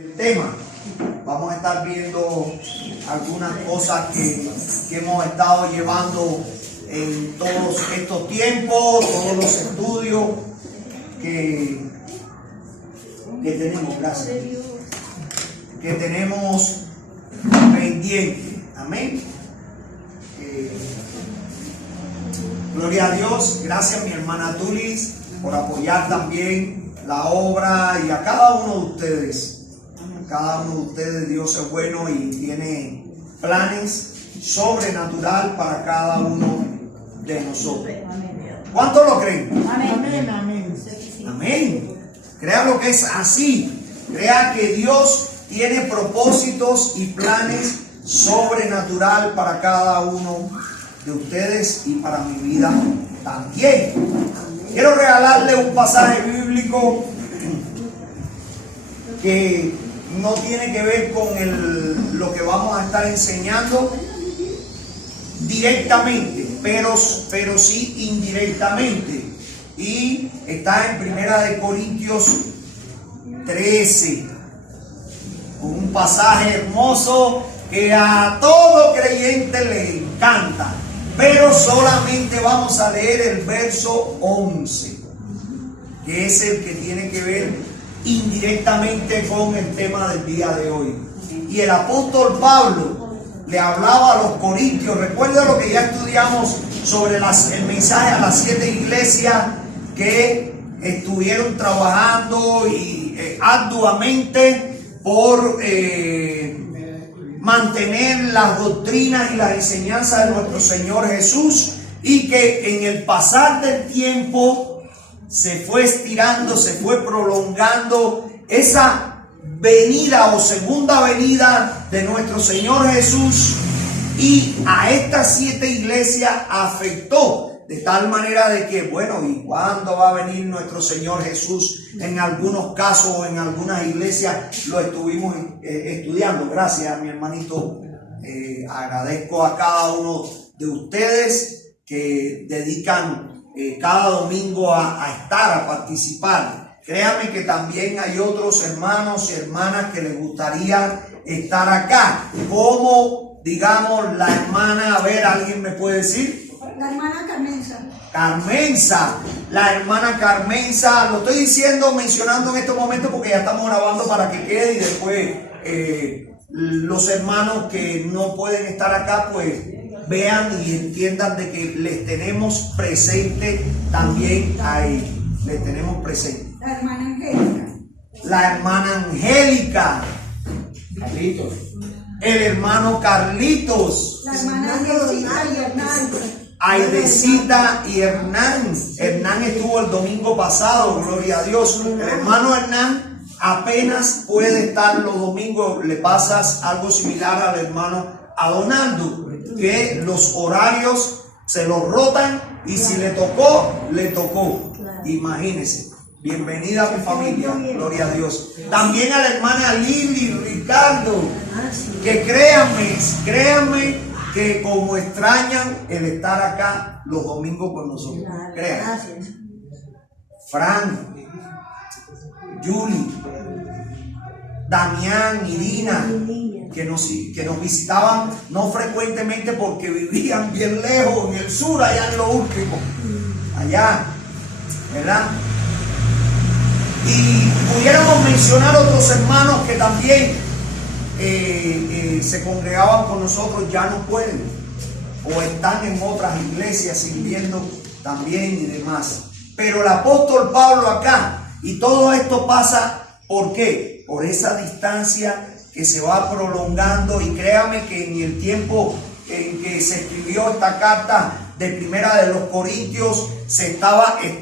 El tema, vamos a estar viendo algunas cosas que hemos estado llevando en todos estos tiempos, todos los estudios que tenemos, gracias, que tenemos pendientes. Amén. Gloria a Dios. Gracias mi hermana Tulis por apoyar también la obra, y a cada uno de ustedes. Cada uno de ustedes, Dios es bueno y tiene planes sobrenatural para cada uno de nosotros. ¿Cuántos lo creen? Amén, amén. Amén. Crea lo que es así. Crea que Dios tiene propósitos y planes sobrenatural para cada uno de ustedes y para mi vida también. Quiero regalarle un pasaje bíblico que no tiene que ver con lo que vamos a estar enseñando directamente, pero sí indirectamente. Y está en Primera de Corintios 13, un pasaje hermoso que a todo creyente le encanta, pero solamente vamos a leer el verso 11, que es el que tiene que ver indirectamente con el tema del día de hoy. Y el apóstol Pablo le hablaba a los corintios. Recuerda lo que ya estudiamos sobre el mensaje a las 7 iglesias que estuvieron trabajando y arduamente por mantener las doctrinas y las enseñanzas de nuestro Señor Jesús, y que en el pasar del tiempo se fue estirando, se fue prolongando esa venida o segunda venida de nuestro Señor Jesús, y a estas 7 iglesias afectó de tal manera de que, bueno, ¿y cuándo va a venir nuestro Señor Jesús? En algunos casos, en algunas iglesias lo estuvimos estudiando. Gracias, mi hermanito. Agradezco a cada uno de ustedes que dedican cada domingo a estar, a participar. Créame que también hay otros hermanos y hermanas que les gustaría estar acá, como, digamos, la hermana, a ver, ¿alguien me puede decir? La hermana Carmenza. Carmenza, la hermana Carmenza. Lo estoy mencionando en estos momentos porque ya estamos grabando para que quede, y después los hermanos que no pueden estar acá, pues vean y entiendan de que les tenemos presente también a ellos. Les tenemos presente. La hermana Angélica. La hermana Angélica. Carlitos. El hermano Carlitos. La hermana Aidecita y Hernán. Aidecita y Hernán. Hernán estuvo el domingo pasado, gloria a Dios. El hermano Hernán apenas puede estar los domingos. Le pasas algo similar al hermano Adonaldo, que los horarios se los rotan, y si le tocó, le tocó. Imagínense. Bienvenida a mi familia, gloria a Dios. También a la hermana Lili, Ricardo, que créanme que como extrañan el estar acá los domingos con nosotros. Créanme. Frank, Julie, Damián, Irina, que nos visitaban no frecuentemente porque vivían bien lejos, en el sur, allá en lo último, allá, ¿verdad? Y pudiéramos mencionar otros hermanos que también se congregaban con nosotros, ya no pueden, o están en otras iglesias sirviendo también y demás. Pero el apóstol Pablo acá, y todo esto pasa, ¿por qué? Por esa distancia que se va prolongando. Y créame que en el tiempo en que se escribió esta carta de Primera de los Corintios,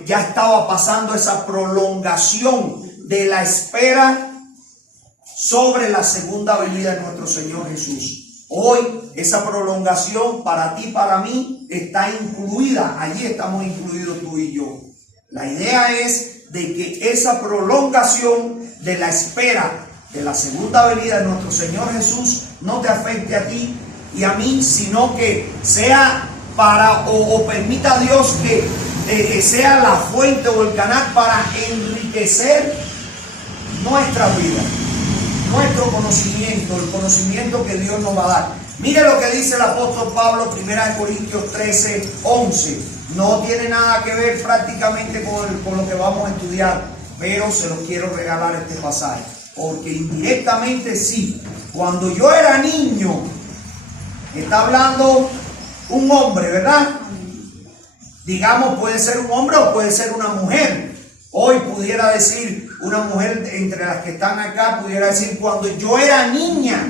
ya estaba pasando esa prolongación de la espera sobre la segunda venida de nuestro Señor Jesús. Hoy esa prolongación para ti, para mí, está incluida. Allí estamos incluidos tú y yo. La idea es de que esa prolongación de la espera de la segunda venida de nuestro Señor Jesús no te afecte a ti y a mí, sino que sea para o permita a Dios que sea la fuente o el canal para enriquecer nuestra vida. nuestro conocimiento, el conocimiento que Dios nos va a dar. Mire lo que dice el apóstol Pablo, 1 Corintios 13, 11. No tiene nada que ver prácticamente con lo que vamos a estudiar, pero se los quiero regalar este pasaje, porque indirectamente sí. Cuando yo era niño, está hablando un hombre, ¿verdad? Digamos, puede ser un hombre o puede ser una mujer. Hoy pudiera decir una mujer entre las que están acá, pudiera decir cuando yo era niña,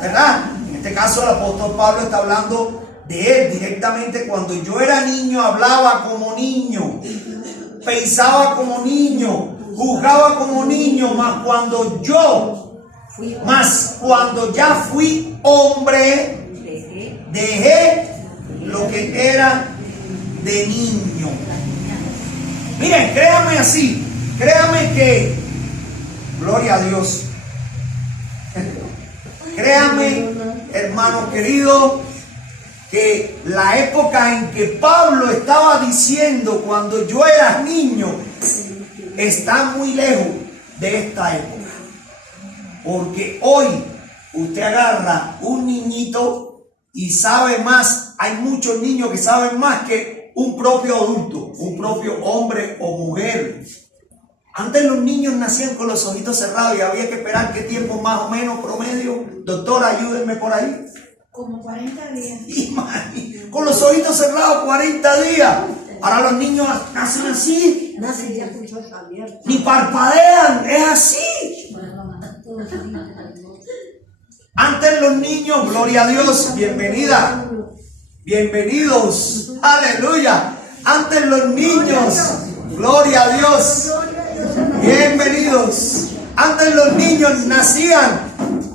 ¿verdad? En este caso el apóstol Pablo está hablando de él directamente. Cuando yo era niño hablaba como niño, pensaba como niño, juzgaba como niño, mas cuando ya fui hombre, dejé lo que era de niño. Miren, créanme así, créanme que, gloria a Dios, créanme, hermano querido, que la época en que Pablo estaba diciendo cuando yo era niño está muy lejos de esta época. Porque hoy usted agarra un niñito y sabe más. Hay muchos niños que saben más que un propio adulto, un propio hombre o mujer. Antes los niños nacían con los ojitos cerrados y había que esperar qué tiempo más o menos promedio. Doctor, ayúdenme por ahí. Como 40 días. Imagínate, con los ojitos cerrados 40 días. Ahora los niños nacen así. Nacen ya con los ojos abiertos. Ni parpadean, es así. Antes los niños, gloria a Dios, bienvenida, bienvenidos, aleluya. Antes los niños, gloria a Dios, bienvenidos. Antes los niños nacían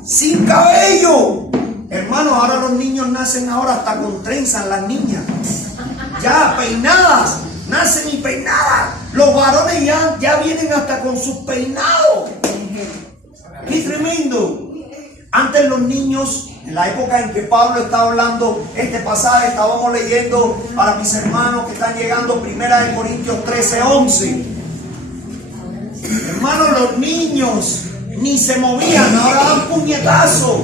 sin cabello. Hermanos, ahora los niños nacen ahora hasta con trenzas, las niñas. Ya peinadas, nacen y peinadas. Los varones ya vienen hasta con sus peinados. ¡Qué tremendo! Antes los niños, en la época en que Pablo estaba hablando este pasaje, estábamos leyendo para mis hermanos que están llegando 1 Corintios 13, 11. Hermanos, los niños ni se movían, ahora dan puñetazos.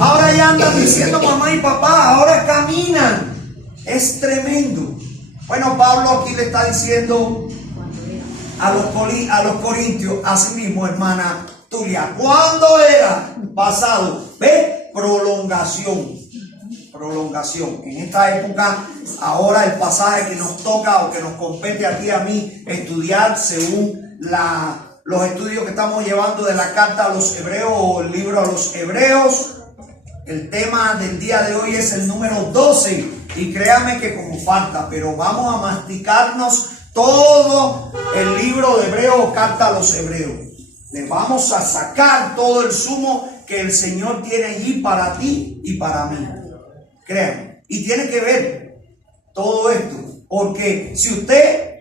Ahora ya andan diciendo mamá y papá, ahora caminan. Es tremendo. Bueno, Pablo aquí le está diciendo a los corintios, así mismo, hermana Tulia, ¿cuándo era? Pasado. ¿Ve? Prolongación. En esta época, ahora el pasaje que nos toca o que nos compete a ti y a mí estudiar según los estudios que estamos llevando de la carta a los hebreos o el libro a los hebreos. El tema del día de hoy es el número 12 y créame que como falta, pero vamos a masticarnos todo el libro de Hebreos, carta a los hebreos. Le vamos a sacar todo el zumo que el Señor tiene allí para ti y para mí. Créame. Y tiene que ver todo esto, porque si usted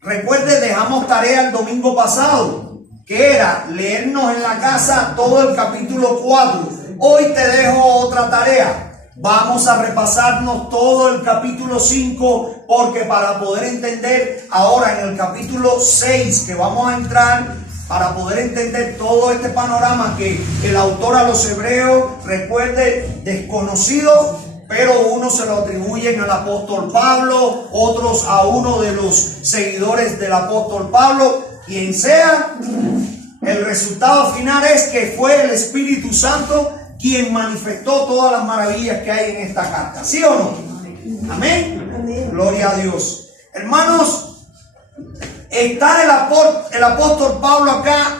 recuerde, dejamos tarea el domingo pasado, que era leernos en la casa todo el capítulo 4. Hoy te dejo otra tarea. Vamos a repasarnos todo el capítulo 5, porque para poder entender ahora en el capítulo 6 que vamos a entrar, para poder entender todo este panorama que el autor a los hebreos, recuerde, desconocido, pero unos se lo atribuyen al apóstol Pablo, otros a uno de los seguidores del apóstol Pablo, quien sea, el resultado final es que fue el Espíritu Santo quien manifestó todas las maravillas que hay en esta carta. ¿Sí o no? Amén. Amén. Gloria a Dios. Hermanos, está el apóstol Pablo acá,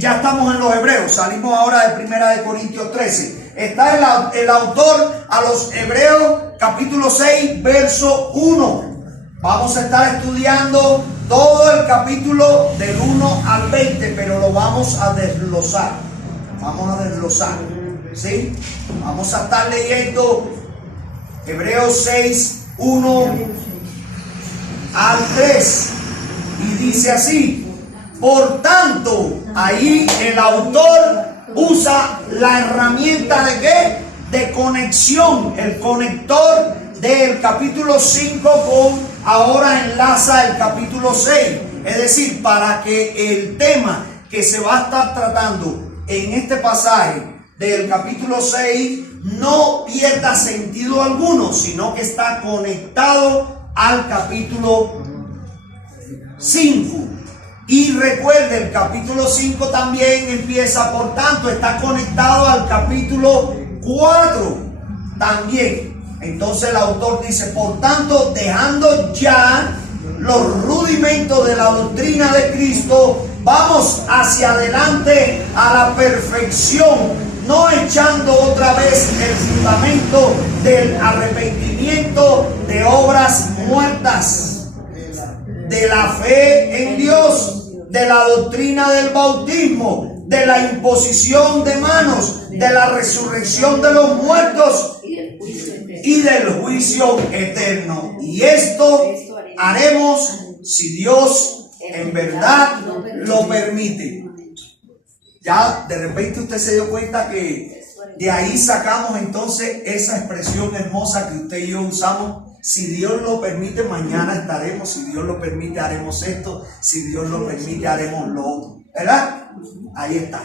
ya estamos en los hebreos, salimos ahora de 1 Corintios 13. Está el autor a los hebreos, capítulo 6, verso 1. Vamos a estar estudiando todo el capítulo del 1 al 20, pero lo vamos a desglosar. ¿Sí? Vamos a estar leyendo Hebreos 6, 1 al 3. Y dice así: por tanto, ahí el autor usa la herramienta de ¿qué? De conexión, el conector del capítulo 5 ahora enlaza el capítulo 6. Es decir, para que el tema que se va a estar tratando en este pasaje del capítulo 6 no pierda sentido alguno, sino que está conectado al capítulo 5. Y recuerde, el capítulo 5 también empieza, por tanto, está conectado al capítulo 4 también. Entonces el autor dice, por tanto, dejando ya los rudimentos de la doctrina de Cristo, vamos hacia adelante a la perfección, no echando otra vez el fundamento del arrepentimiento de obras muertas, de la fe en Dios, de la doctrina del bautismo, de la imposición de manos, de la resurrección de los muertos y del juicio eterno. Y esto haremos si Dios en verdad lo permite. Ya de repente usted se dio cuenta que de ahí sacamos entonces esa expresión hermosa que usted y yo usamos. Si Dios lo permite, mañana estaremos. Si Dios lo permite, haremos esto. Si Dios lo permite, haremos lo otro. ¿Verdad? Ahí está.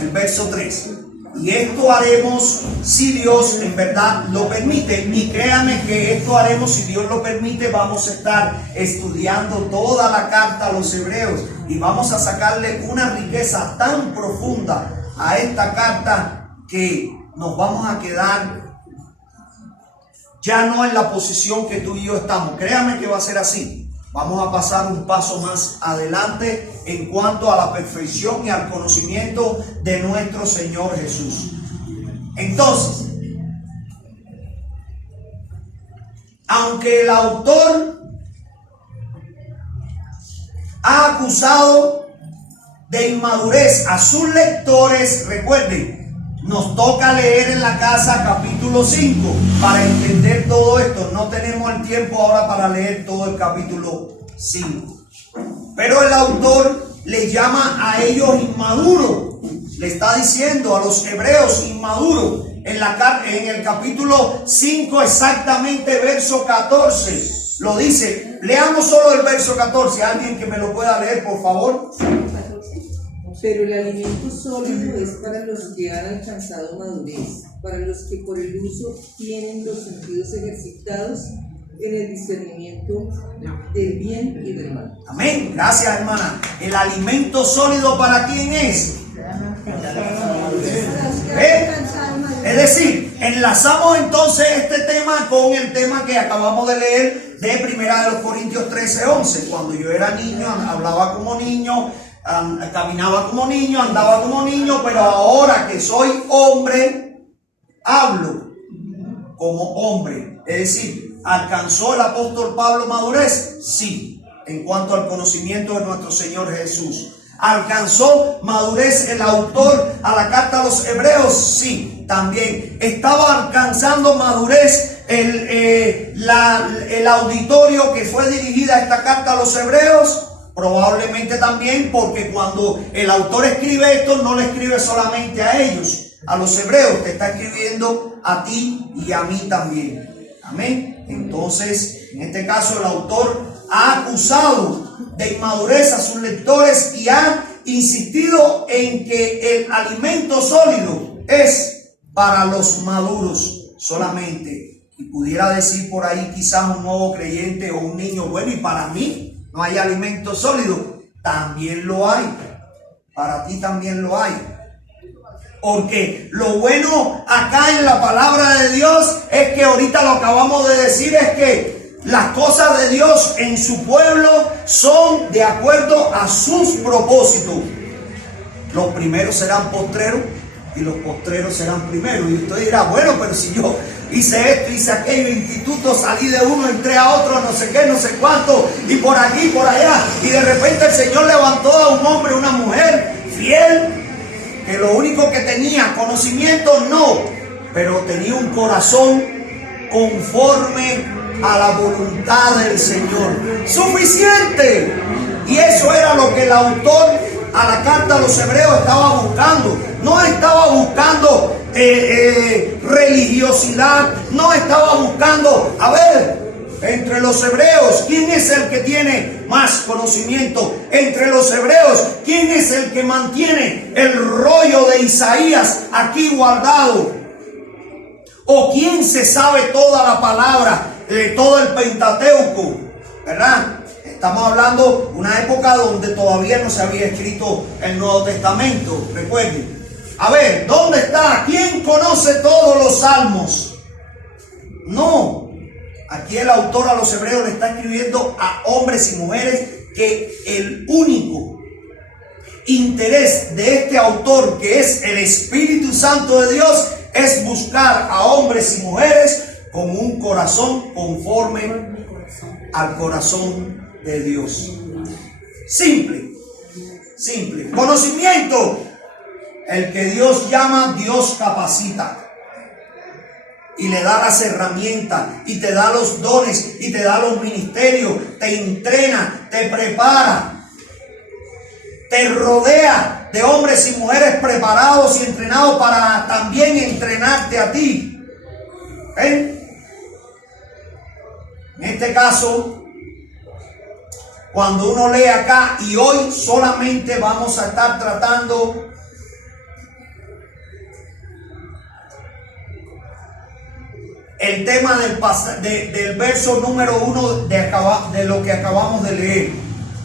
El verso 3. Y esto haremos si Dios en verdad lo permite. Y créame que esto haremos si Dios lo permite. Vamos a estar estudiando toda la carta a los hebreos. Y vamos a sacarle una riqueza tan profunda a esta carta que nos vamos a quedar ya no en la posición que tú y yo estamos. Créame que va a ser así. Vamos a pasar un paso más adelante en cuanto a la perfección y al conocimiento de nuestro Señor Jesús. Entonces, aunque el autor ha acusado de inmadurez a sus lectores, recuerden, nos toca leer en la casa capítulo 5 para entender todo esto. No tenemos el tiempo ahora para leer todo el capítulo 5. Pero el autor le llama a ellos inmaduros. Le está diciendo a los hebreos inmaduros. En el capítulo 5 exactamente verso 14 lo dice. Leamos solo el verso 14. Alguien que me lo pueda leer, por favor. Pero el alimento sólido es para los que han alcanzado madurez, para los que por el uso tienen los sentidos ejercitados en el discernimiento del bien y del mal. Amén. Gracias, hermana. El alimento sólido, ¿para quién es? Es decir, enlazamos entonces este tema con el tema que acabamos de leer de 1 Corintios 13:11. Cuando yo era niño, hablaba como niño, caminaba como niño, andaba como niño, pero ahora que soy hombre, hablo como hombre. Es decir, ¿alcanzó el apóstol Pablo madurez? Sí, en cuanto al conocimiento de nuestro Señor Jesús. ¿Alcanzó madurez el autor a la carta a los hebreos? Sí, también. ¿Estaba alcanzando madurez el auditorio que fue dirigida a esta carta a los hebreos? Probablemente también, porque cuando el autor escribe esto, no le escribe solamente a ellos, a los hebreos, te está escribiendo a ti y a mí también. Amén. Entonces, en este caso, el autor ha acusado de inmadurez a sus lectores y ha insistido en que el alimento sólido es para los maduros solamente. Y pudiera decir por ahí quizás un nuevo creyente o un niño, bueno, y para mí no hay alimento sólido. También lo hay. Para ti también lo hay. Porque lo bueno acá en la palabra de Dios es que ahorita lo acabamos de decir, es que las cosas de Dios en su pueblo son de acuerdo a sus propósitos. Los primeros serán postreros y los postreros serán primeros. Y usted dirá, bueno, pero si yo hice esto, hice aquello, instituto, salí de uno, entré a otro, no sé qué, no sé cuánto, y por aquí, por allá, y de repente el Señor levantó a un hombre, una mujer fiel, que lo único que tenía, conocimiento no, pero tenía un corazón conforme a la voluntad del Señor. Suficiente. Y eso era lo que el autor a la carta a los hebreos estaba buscando. No estaba buscando religiosidad, no estaba buscando, a ver, entre los hebreos, ¿quién es el que tiene más conocimiento. Entre los hebreos, ¿quién es el que mantiene el rollo de Isaías aquí guardado? ¿O quién se sabe toda la palabra, todo el Pentateuco? ¿Verdad? Estamos hablando de una época donde todavía no se había escrito el Nuevo Testamento. Recuerden. A ver, ¿dónde está? ¿Quién conoce todos los salmos? No. Aquí el autor a los hebreos le está escribiendo a hombres y mujeres que el único interés de este autor, que es el Espíritu Santo de Dios, es buscar a hombres y mujeres con un corazón conforme al corazón de Dios. Simple, simple. Conocimiento. El que Dios llama, Dios capacita. Y le da las herramientas, y te da los dones, y te da los ministerios, te entrena, te prepara, te rodea de hombres y mujeres preparados y entrenados para también entrenarte a ti. ¿Ven? En este caso, cuando uno lee acá, y hoy solamente vamos a estar tratando el tema del verso número 1 de lo que acabamos de leer,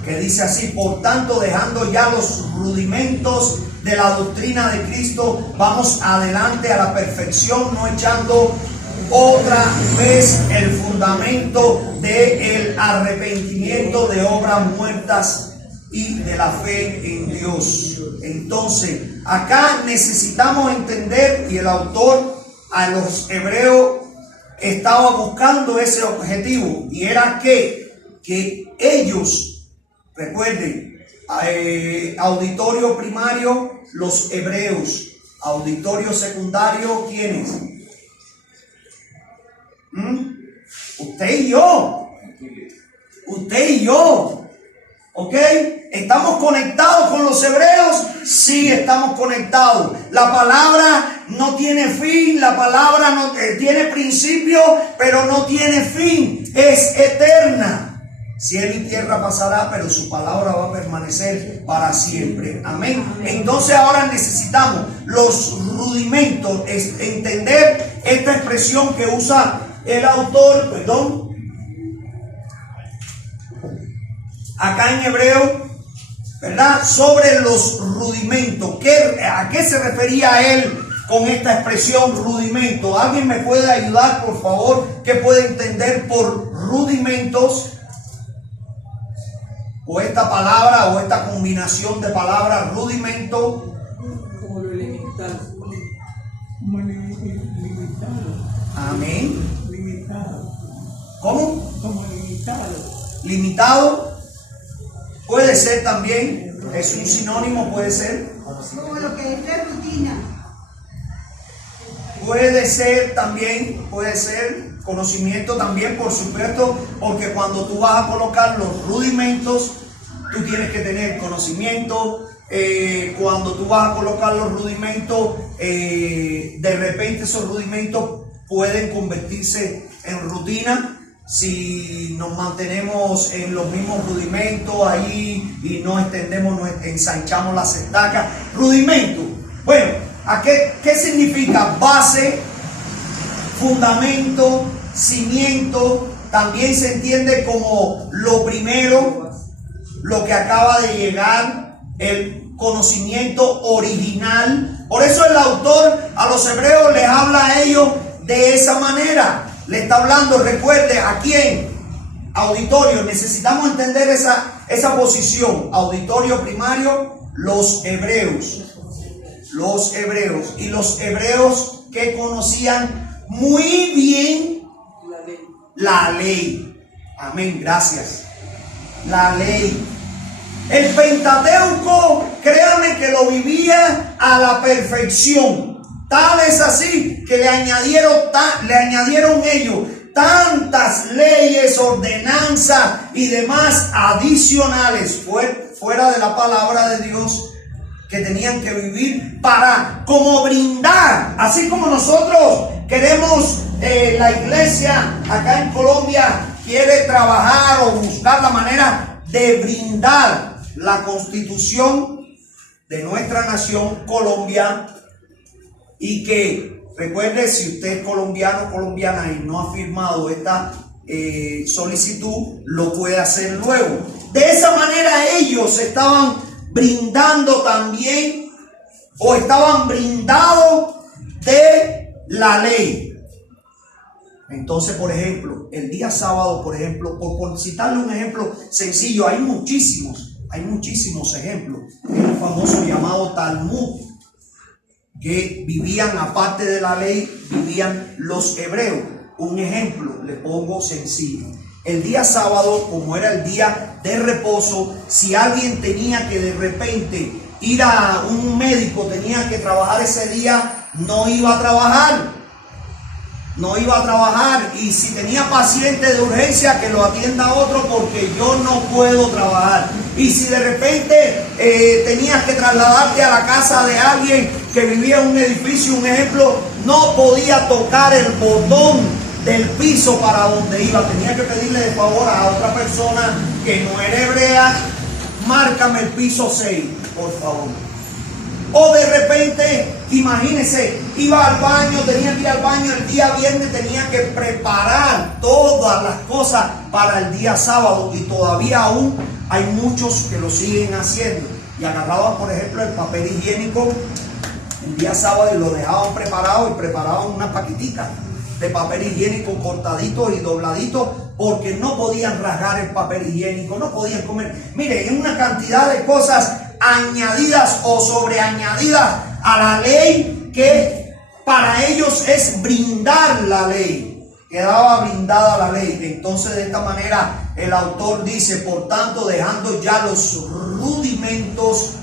que dice así: por tanto, dejando ya los rudimentos de la doctrina de Cristo, vamos adelante a la perfección, no echando otra vez el fundamento del arrepentimiento de obras muertas y de la fe en Dios. Entonces, acá necesitamos entender, y el autor a los hebreos estaba buscando ese objetivo, y era que ellos, recuerden, auditorio primario, los hebreos; auditorio secundario, ¿quiénes? Usted y yo. Usted y yo. ¿Ok? ¿Estamos conectados con los hebreos? Sí, estamos conectados. La palabra no tiene fin, la palabra no tiene principio, pero no tiene fin. Es eterna. Cielo y tierra pasará, pero su palabra va a permanecer para siempre. Amén. Entonces ahora necesitamos los rudimentos, entender esta expresión que usa el autor, acá en hebreo, ¿verdad? Sobre los rudimentos. ¿A qué se refería él con esta expresión rudimento? ¿Alguien me puede ayudar, por favor? ¿Qué puede entender por rudimentos? O esta palabra, o esta combinación de palabras, rudimento. Como lo elemental. Como limitado. Amén. Limitado. ¿Cómo? Como limitado. Limitado. Puede ser también. Es un sinónimo, puede ser. Como lo que es de rutina. Puede ser también, puede ser conocimiento también, por supuesto, porque cuando tú vas a colocar los rudimentos, tú tienes que tener conocimiento. Cuando tú vas a colocar los rudimentos, de repente esos rudimentos pueden convertirse en rutina si nos mantenemos en los mismos rudimentos ahí y no extendemos, no ensanchamos las estacas. Rudimento. Bueno, ¿qué significa? Base, fundamento, cimiento. También se entiende como lo primero, lo que acaba de llegar, el conocimiento original. Por eso el autor a los hebreos les habla a ellos de esa manera. Le está hablando, recuerde, ¿a quién? Auditorio. Necesitamos entender esa posición. Auditorio primario, los hebreos. Los hebreos. Y los hebreos que conocían muy bien la ley. Amén, gracias. La ley. El Pentateuco, créanme que lo vivía a la perfección. Tal es así que le añadieron ellos tantas leyes, ordenanzas y demás adicionales fuera de la palabra de Dios, que tenían que vivir para como brindar, así como nosotros queremos, la iglesia acá en Colombia quiere trabajar o buscar la manera de brindar la constitución de nuestra nación Colombia, y que recuerde, si usted es colombiano o colombiana y no ha firmado esta solicitud, lo puede hacer luego. De esa manera ellos estaban brindando también, o estaban brindados de la ley. Entonces, por ejemplo, el día sábado, por ejemplo, por citarle un ejemplo sencillo, hay muchísimos ejemplos. El famoso llamado Talmud, que vivían aparte de la ley, vivían los hebreos. Un ejemplo, le pongo sencillo. El día sábado, como era el día de reposo, si alguien tenía que de repente ir a un médico, tenía que trabajar ese día, no iba a trabajar. Y si tenía paciente de urgencia, que lo atienda otro, porque yo no puedo trabajar. Y si de repente tenías que trasladarte a la casa de alguien que vivía en un edificio, un ejemplo, no podía tocar el botón del piso para donde iba. Tenía que pedirle de favor a otra persona que no era hebrea: márcame el piso 6, por favor. O de repente, imagínense, iba al baño, tenía que ir al baño el día viernes, tenía que preparar todas las cosas para el día sábado, y todavía aún hay muchos que lo siguen haciendo. Y agarraban, por ejemplo, el papel higiénico el día sábado y lo dejaban preparado, y preparaban unas paqueticas de papel higiénico cortaditos y dobladitos, porque no podían rasgar el papel higiénico, no podían comer. Mire, en una cantidad de cosas añadidas o sobreañadidas a la ley, que para ellos es brindar la ley, quedaba brindada la ley. Entonces, de esta manera el autor dice: por tanto, dejando ya los rudimentos,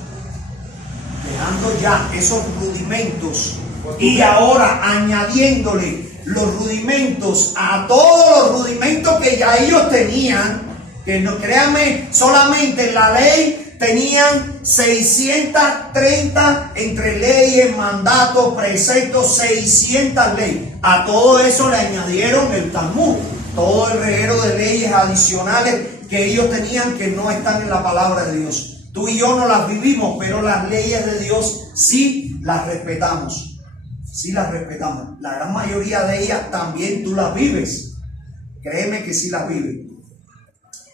dejando ya esos rudimentos, y ahora añadiéndole los rudimentos a todos los rudimentos que ya ellos tenían, que no, créanme, solamente en la ley tenían 630 entre leyes, mandatos, preceptos, 600 leyes. A todo eso le añadieron el Talmud, todo el reguero de leyes adicionales que ellos tenían, que no están en la palabra de Dios. Tú y yo no las vivimos, pero las leyes de Dios sí las respetamos. Sí las respetamos. La gran mayoría de ellas también tú las vives. Créeme que sí las vives.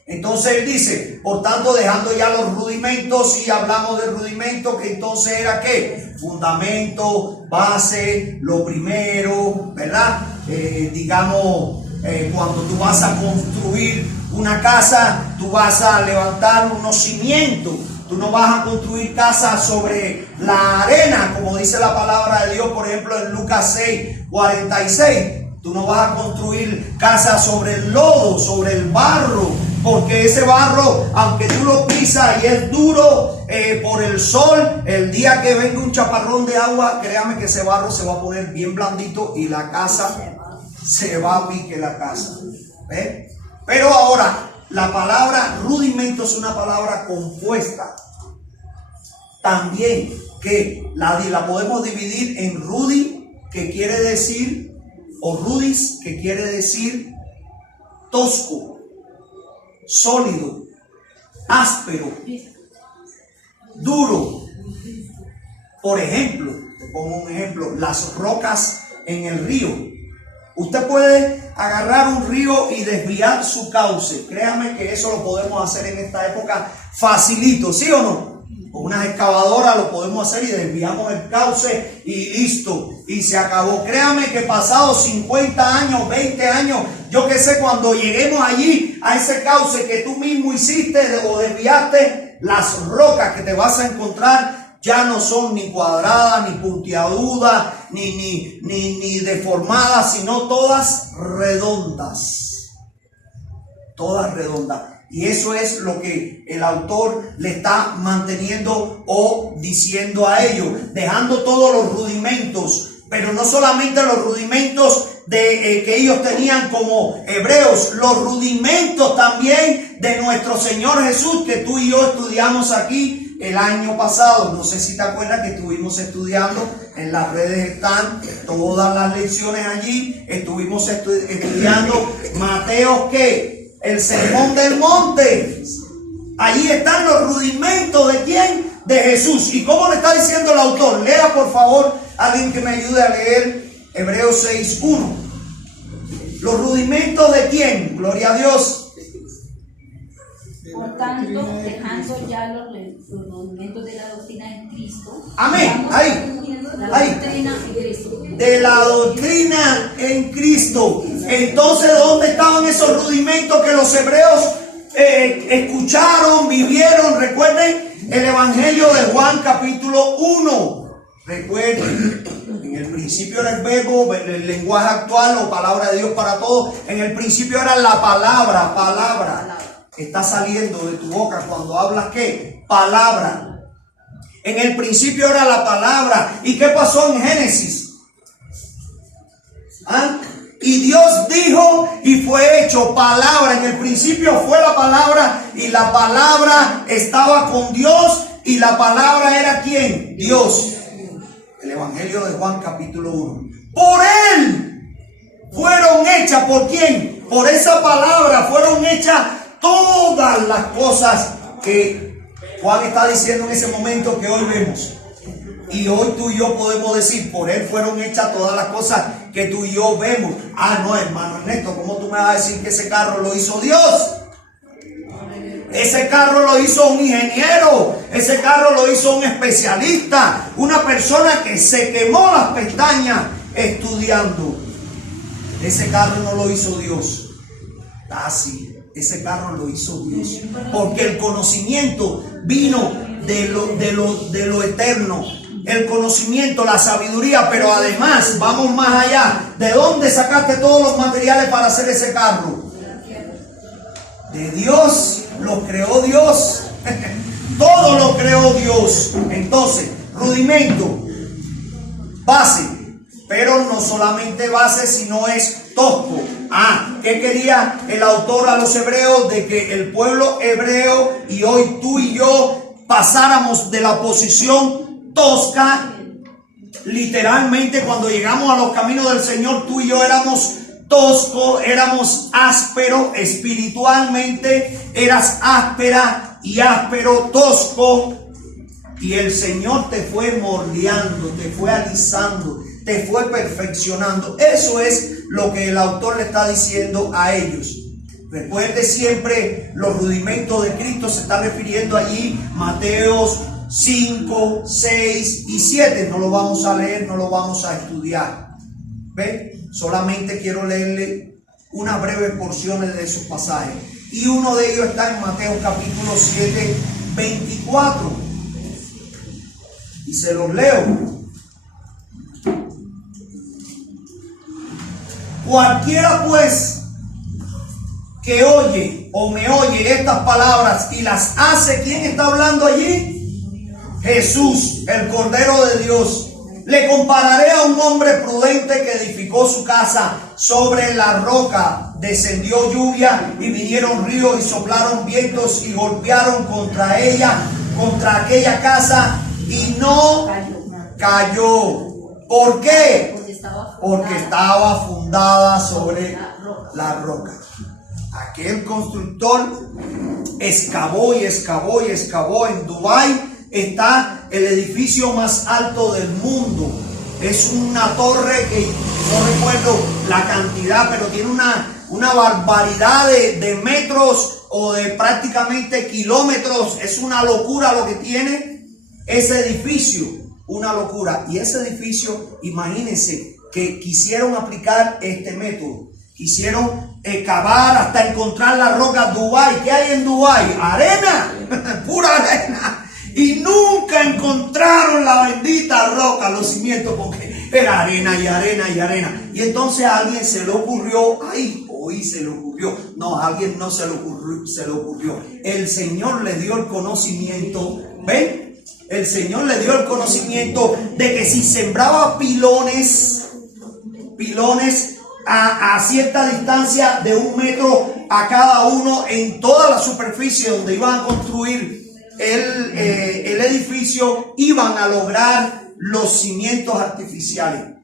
Entonces él dice: por tanto, dejando ya los rudimentos, y hablamos de rudimentos, que entonces era ¿qué? Fundamento, base, lo primero, ¿verdad? Cuando tú vas a construir una casa, tú vas a levantar unos cimientos. Tú no vas a construir casa sobre la arena, como dice la palabra de Dios, por ejemplo, en Lucas 6:46. Tú no vas a construir casa sobre el lodo, sobre el barro, porque ese barro, aunque tú lo pisas y es duro por el sol, el día que venga un chaparrón de agua, créame que ese barro se va a poner bien blandito y la casa se va a pique la casa. ¿Ve? Pero ahora, la palabra rudimento es una palabra compuesta. También que la podemos dividir en rudi, que quiere decir, o rudis, que quiere decir tosco, sólido, áspero, duro. Por ejemplo, te pongo un ejemplo: las rocas en el río. Usted puede agarrar un río y desviar su cauce. Créame que eso lo podemos hacer en esta época facilito, ¿sí o no? Con unas excavadoras lo podemos hacer y desviamos el cauce y listo, y se acabó. Créame que pasados 50 años, 20 años, yo que sé, cuando lleguemos allí a ese cauce que tú mismo hiciste o desviaste, las rocas que te vas a encontrar ya no son ni cuadradas, ni puntiagudas, ni deformadas, sino todas redondas. Todas redondas. Y eso es lo que el autor le está manteniendo o diciendo a ellos, dejando todos los rudimentos, pero no solamente los rudimentos que ellos tenían como hebreos, los rudimentos también de nuestro Señor Jesús, que tú y yo estudiamos aquí el año pasado. No sé si te acuerdas que estuvimos estudiando, en las redes están todas las lecciones allí. Estuvimos estudiando Mateo, ¿qué? El sermón del monte. Allí están los rudimentos de ¿quién? De Jesús. ¿Y cómo le está diciendo el autor? Lea por favor, alguien que me ayude a leer Hebreos 6:1. ¿Los rudimentos de quién? Gloria a Dios. Por tanto, dejando ya los rudimentos de la doctrina en Cristo. Amén. Ahí. La doctrina en Cristo. De la doctrina en Cristo. Entonces, ¿dónde estaban esos rudimentos que los hebreos escucharon, vivieron? Recuerden el Evangelio de Juan capítulo 1. Recuerden, en el principio era el verbo, el lenguaje actual o palabra de Dios para todos. En el principio era la palabra. Está saliendo de tu boca cuando hablas ¿qué? Palabra. En el principio era la palabra. ¿Y qué pasó en Génesis? ¿Ah? Y Dios dijo y fue hecho palabra. En el principio fue la palabra y la palabra estaba con Dios y la palabra era ¿quién? Dios. El Evangelio de Juan capítulo 1. Por Él fueron hechas, ¿por quién? Por esa palabra fueron hechas todas las cosas que Juan está diciendo en ese momento que hoy vemos. Y hoy tú y yo podemos decir, por Él fueron hechas todas las cosas que tú y yo vemos. Ah, no, hermano Ernesto, ¿cómo tú me vas a decir que ese carro lo hizo Dios? Ese carro lo hizo un ingeniero, ese carro lo hizo un especialista, una persona que se quemó las pestañas estudiando. Ese carro no lo hizo Dios. Así. Ese carro lo hizo Dios, porque el conocimiento vino de lo eterno, el conocimiento, la sabiduría, pero además, vamos más allá. ¿De dónde sacaste todos los materiales para hacer ese carro? De Dios, lo creó Dios. Todo lo creó Dios. Entonces, rudimento, base, pero no solamente base, sino es tosco. ¿Qué quería el autor a los hebreos? De que el pueblo hebreo y hoy tú y yo pasáramos de la posición tosca. Literalmente, cuando llegamos a los caminos del Señor, tú y yo éramos toscos, éramos ásperos espiritualmente, eras áspera y áspero, tosco. Y el Señor te fue moldeando, te fue alisando, te fue perfeccionando. Eso es lo que el autor le está diciendo a ellos. Recuerde siempre los rudimentos de Cristo. Se está refiriendo allí Mateos 5, 6 y 7. No lo vamos a leer, no lo vamos a estudiar. ¿Ve? Solamente quiero leerle unas breves porciones de esos pasajes. Y uno de ellos está en Mateo capítulo 7, 24. Y se los leo. Cualquiera pues que oye o me oye estas palabras y las hace, ¿quién está hablando allí? Jesús, el Cordero de Dios. Le compararé a un hombre prudente que edificó su casa sobre la roca. Descendió lluvia y vinieron ríos y soplaron vientos y golpearon contra ella, contra aquella casa, y no cayó. ¿Por qué? Porque estaba fundada sobre la roca. Aquel constructor excavó y excavó y excavó. En Dubái está el edificio más alto del mundo. Es una torre que no recuerdo la cantidad, pero tiene una barbaridad de metros o de prácticamente kilómetros. Es una locura lo que tiene ese edificio, una locura. Y ese edificio, imagínense que quisieron aplicar este método. Quisieron cavar hasta encontrar la roca. Dubái, ¿qué hay en Dubái? Arena, pura arena. Y nunca encontraron la bendita roca, los cimientos, porque era arena y arena y arena. Y entonces a alguien se le ocurrió, hoy se le ocurrió. No, a alguien no se le ocurrió. El Señor le dio el conocimiento, ¿ven? El Señor le dio el conocimiento de que si sembraba pilones a cierta distancia de 1 metro a cada uno en toda la superficie donde iban a construir el edificio, iban a lograr los cimientos artificiales.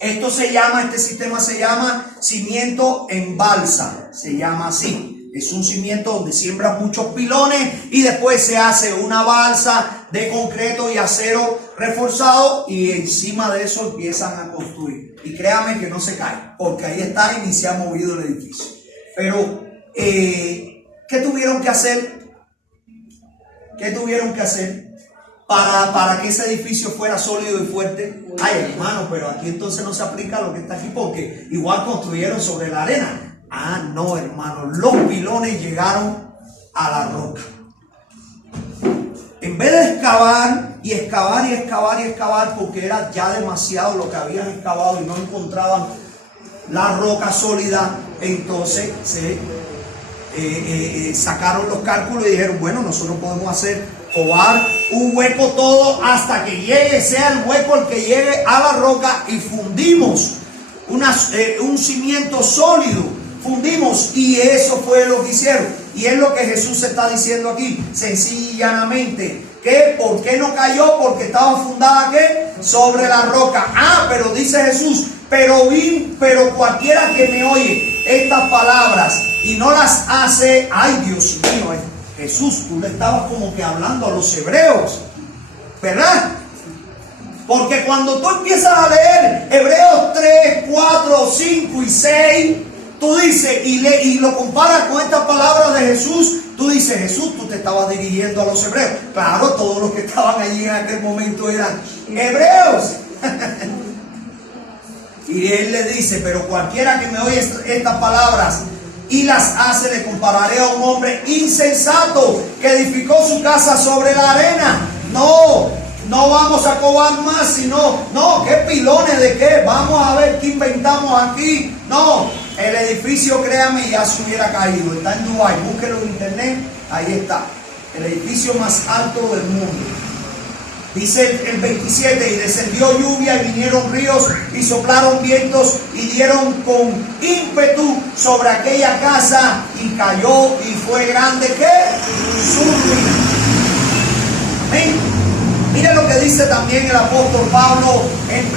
Este sistema se llama cimiento en balsa, se llama así. Es un cimiento donde siembran muchos pilones y después se hace una balsa de concreto y acero reforzado y encima de eso empiezan a construir. Y créanme que no se cae, porque ahí está y ni se ha movido el edificio. Pero, ¿qué tuvieron que hacer? ¿Qué tuvieron que hacer para que ese edificio fuera sólido y fuerte? Ay, hermano, pero aquí entonces no se aplica lo que está aquí, porque igual construyeron sobre la arena. Ah, no, hermano, los pilones llegaron a la roca. En vez de excavar y excavar y excavar y excavar, porque era ya demasiado lo que habían excavado y no encontraban la roca sólida, entonces se sacaron los cálculos y dijeron, bueno, nosotros podemos covar un hueco todo hasta que llegue, sea el hueco el que llegue a la roca, y fundimos un cimiento sólido. Fundimos, y eso fue lo que hicieron. Y es lo que Jesús está diciendo aquí, sencilla y llanamente. ¿Qué? ¿Por qué no cayó? Porque estaba fundada, ¿qué? Sobre la roca. Ah, pero dice Jesús, pero cualquiera que me oye estas palabras y no las hace, ay, Dios mío, Jesús, tú le estabas como que hablando a los hebreos, ¿verdad? Porque cuando tú empiezas a leer Hebreos 3, 4, 5 y 6, tú dices, y lo comparas con estas palabras de Jesús, tú dices, Jesús, tú te estabas dirigiendo a los hebreos. Claro, todos los que estaban allí en aquel momento eran hebreos. Y él le dice, pero cualquiera que me oye estas palabras y las hace, le compararé a un hombre insensato que edificó su casa sobre la arena. No vamos a cobar más, sino, ¿qué pilones de qué? Vamos a ver qué inventamos aquí. No, el edificio, créame, ya se hubiera caído. Está en Dubái, búsquelo en internet, ahí está. El edificio más alto del mundo. Dice el 27, y descendió lluvia y vinieron ríos y soplaron vientos y dieron con ímpetu sobre aquella casa y cayó y fue grande, ¿qué? Su ruina. Amén. Mire lo que dice también el apóstol Pablo en 1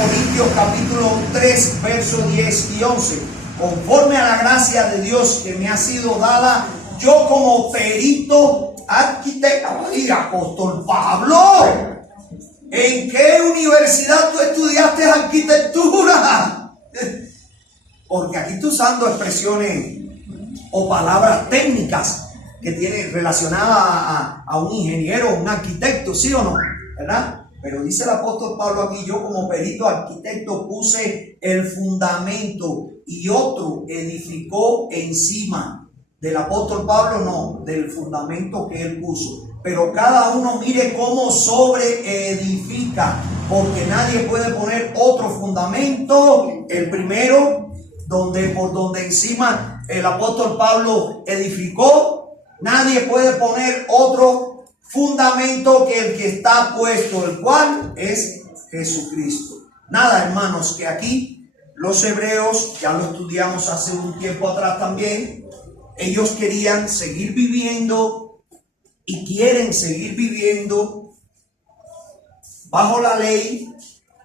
Corintios capítulo 3, versos 10 y 11. Conforme a la gracia de Dios que me ha sido dada, yo como perito arquitecto. Y apóstol Pablo, ¿en qué universidad tú estudiaste arquitectura? Porque aquí estoy usando expresiones o palabras técnicas que tienen relacionadas a un ingeniero, un arquitecto, ¿sí o no? ¿Verdad? Pero dice el apóstol Pablo aquí, yo como perito arquitecto puse el fundamento y otro edificó encima. Del apóstol Pablo no, del fundamento que él puso. Pero cada uno mire cómo sobreedifica, porque nadie puede poner otro fundamento, el primero, por donde encima el apóstol Pablo edificó. Nadie puede poner otro fundamento que el que está puesto, el cual es Jesucristo. Nada, hermanos, que aquí los hebreos, ya lo estudiamos hace un tiempo atrás también, ellos querían seguir viviendo y quieren seguir viviendo bajo la ley,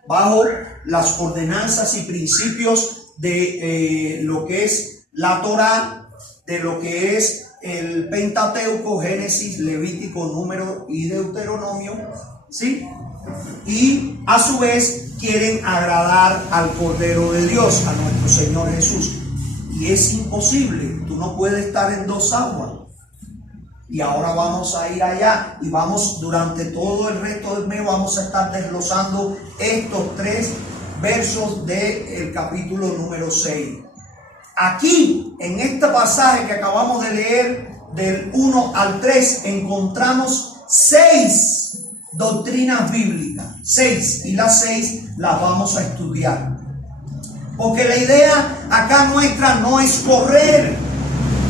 bajo las ordenanzas y principios de lo que es la Torá, de lo que es el Pentateuco, Génesis, Levítico, Número y Deuteronomio, ¿sí? Y a su vez quieren agradar al Cordero de Dios, a nuestro Señor Jesús. Y es imposible, tú no puedes estar en dos aguas. Y ahora vamos a ir allá y vamos durante todo el resto del mes vamos a estar desglosando estos 3 versos del capítulo número 6. Aquí, en este pasaje que acabamos de leer, del 1 al 3, encontramos 6 doctrinas bíblicas. 6, y las 6 las vamos a estudiar. Porque la idea acá nuestra no es correr,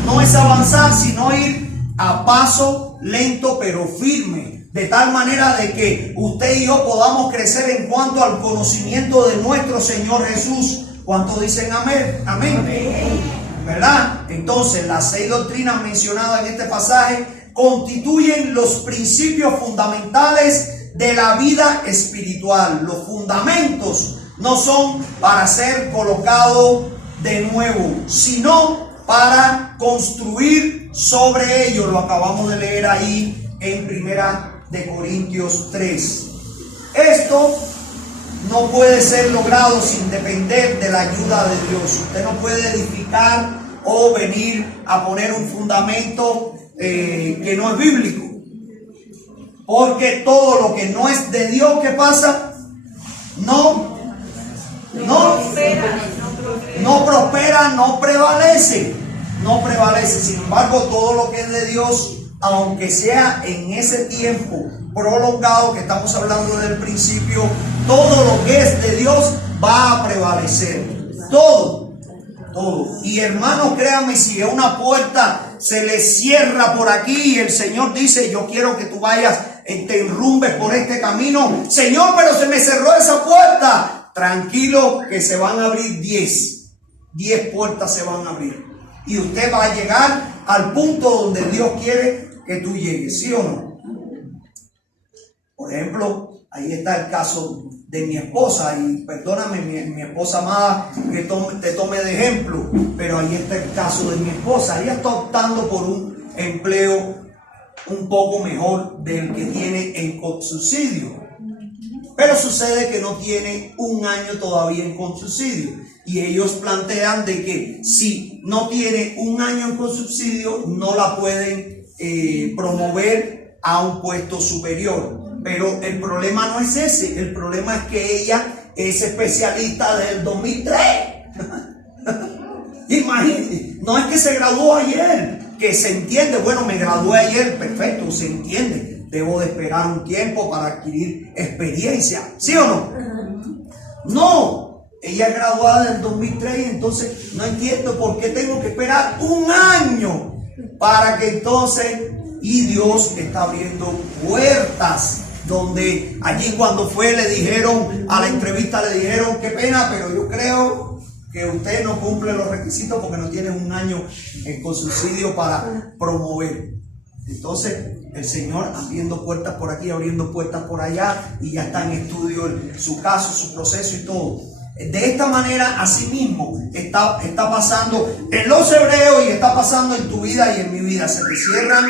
no es avanzar, sino ir a paso lento pero firme, de tal manera de que usted y yo podamos crecer en cuanto al conocimiento de nuestro Señor Jesús. ¿Cuántos dicen amén? Amén. Amén. ¿Verdad? Entonces, las 6 doctrinas mencionadas en este pasaje constituyen los principios fundamentales de la vida espiritual. Los fundamentos no son para ser colocados de nuevo, sino para construir sobre ello. Lo acabamos de leer ahí en 1 Corintios 3. Esto no puede ser logrado sin depender de la ayuda de Dios. Usted no puede edificar o venir a poner un fundamento que no es bíblico. Porque todo lo que no es de Dios, ¿qué pasa? No prospera, no prevalece. No prevalece. Sin embargo, todo lo que es de Dios, aunque sea en ese tiempo prolongado que estamos hablando del principio, todo lo que es de Dios va a prevalecer. Todo. Y hermano, créame, si una puerta se le cierra por aquí y el Señor dice, yo quiero que tú vayas, te enrumbes por este camino. Señor, pero se me cerró esa puerta. Tranquilo, que se van a abrir 10 puertas se van a abrir. Y usted va a llegar al punto donde Dios quiere que tú llegues, ¿sí o no? Por ejemplo, ahí está el caso de mi esposa, y perdóname, mi esposa amada, que te tome de ejemplo, pero ahí está el caso de mi esposa. Ella está optando por un empleo un poco mejor del que tiene en subsidio, pero sucede que no tiene un año todavía en subsidio, y ellos plantean de que si no tiene un año en subsidio no la pueden promover a un puesto superior. Pero el problema no es ese, el problema es que ella es especialista del 2003. Imagínate, no es que se graduó ayer, que se entiende, bueno, me gradué ayer, perfecto, se entiende. Debo de esperar un tiempo para adquirir experiencia, ¿sí o no? No, ella es graduada del 2003 y entonces no entiendo por qué tengo que esperar un año para que entonces, y Dios está abriendo puertas. Donde allí cuando fue le dijeron, a la entrevista le dijeron, qué pena, pero yo creo que usted no cumple los requisitos porque no tiene un año con subsidio para promover. Entonces el Señor abriendo puertas por aquí, abriendo puertas por allá, y ya está en estudio su caso, su proceso y todo. De esta manera, así mismo está pasando en los hebreos y está pasando en tu vida y en mi vida. Se te cierran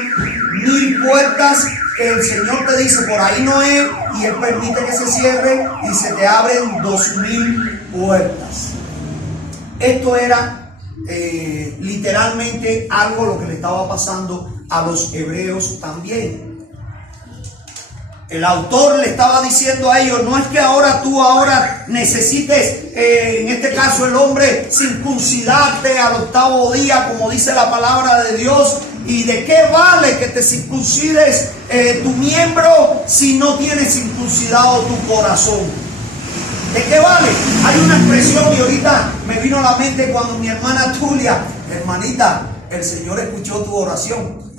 1000 puertas que el Señor te dice por ahí no es, y Él permite que se cierren, y se te abren 2000 puertas. Esto era literalmente algo lo que le estaba pasando a los hebreos también. El autor le estaba diciendo a ellos, no es que ahora necesites, en este caso el hombre, circuncidarte al 8º día, como dice la palabra de Dios. ¿Y de qué vale que te circuncides tu miembro si no tienes circuncidado tu corazón? ¿De qué vale? Hay una expresión y ahorita me vino a la mente cuando mi hermana Tulia, hermanita, el Señor escuchó tu oración.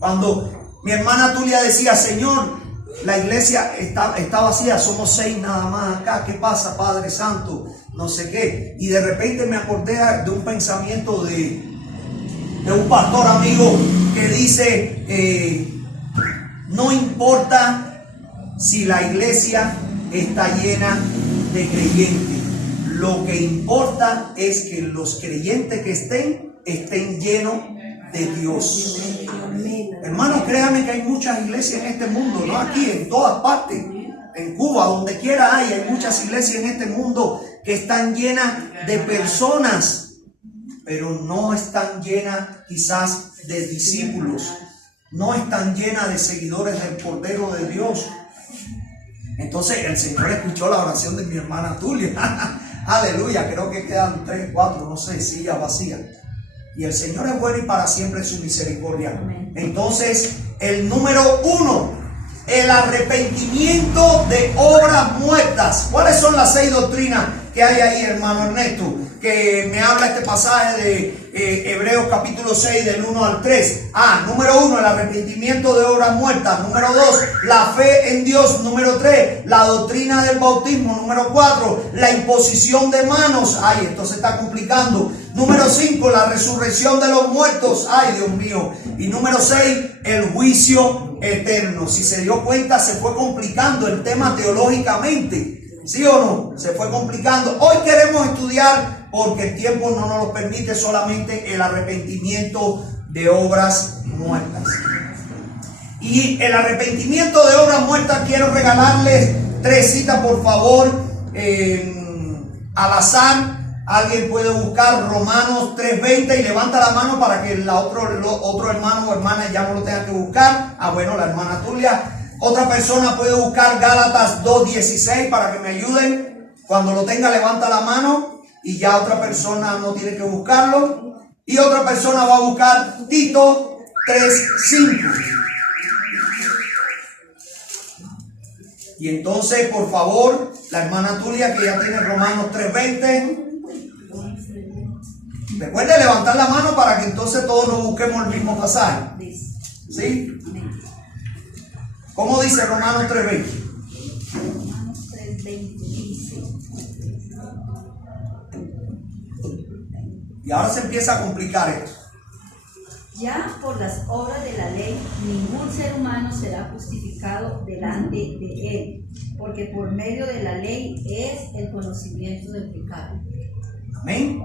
Cuando mi hermana Tulia decía, Señor, la iglesia está vacía, somos 6 nada más acá, ¿qué pasa, Padre Santo? No sé qué. Y de repente me acordé de un pensamiento de un pastor amigo que dice, no importa si la iglesia está llena de creyentes, lo que importa es que los creyentes que estén llenos de Dios. Hermanos, créanme que hay muchas iglesias en este mundo, no aquí, en todas partes, en Cuba, donde quiera hay muchas iglesias en este mundo que están llenas de personas, pero no están llenas quizás de discípulos, no están llenas de seguidores del Cordero de Dios. Entonces el Señor escuchó la oración de mi hermana Tulia. Aleluya, creo que quedan 3, 4, no sé, sillas vacías. Y el Señor es bueno y para siempre es su misericordia. Entonces, el número 1, el arrepentimiento de obras muertas. ¿Cuáles son las 6 doctrinas que hay ahí, hermano Ernesto? Que me habla este pasaje de Hebreos capítulo 6 del 1 al 3. Número 1, el arrepentimiento de obras muertas. Número 2, la fe en Dios. Número 3, la doctrina del bautismo. Número 4, la imposición de manos. Esto se está complicando. Número 5, la resurrección de los muertos. Dios mío. Y número 6, el juicio eterno. Si se dio cuenta, se fue complicando el tema teológicamente. ¿Sí o no? Se fue complicando. Hoy queremos estudiar, porque el tiempo no nos lo permite, solamente el arrepentimiento de obras muertas. Y el arrepentimiento de obras muertas, quiero regalarles 3 citas, por favor, al azar. Alguien puede buscar Romanos 3:20 y levanta la mano para que el otro hermano o hermana ya no lo tenga que buscar. Bueno, la hermana Tulia. Otra persona puede buscar Gálatas 2:16 para que me ayuden. Cuando lo tenga, levanta la mano y ya otra persona no tiene que buscarlo. Y otra persona va a buscar Tito 3:5. Y entonces, por favor, la hermana Tulia, que ya tiene Romanos 3:20. Recuerde levantar la mano para que entonces todos nos busquemos el mismo pasaje. ¿Sí? ¿Cómo dice Romanos 3:20? Romanos 3:20 dice. Y ahora se empieza a complicar esto. Ya por las obras de la ley, ningún ser humano será justificado delante de él, porque por medio de la ley es el conocimiento del pecado. Amén.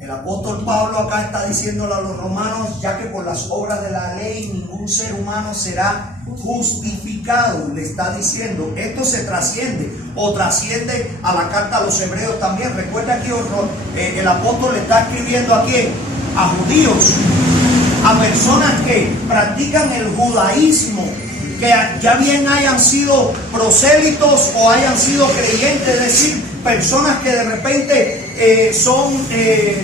El apóstol Pablo acá está diciéndole a los romanos, ya que por las obras de la ley ningún ser humano será justificado. Le está diciendo, esto se trasciende o trasciende a la carta a los hebreos también. Recuerda que el apóstol le está escribiendo a quién, a judíos, a personas que practican el judaísmo, que ya bien hayan sido prosélitos o hayan sido creyentes, es decir, personas que de repente son,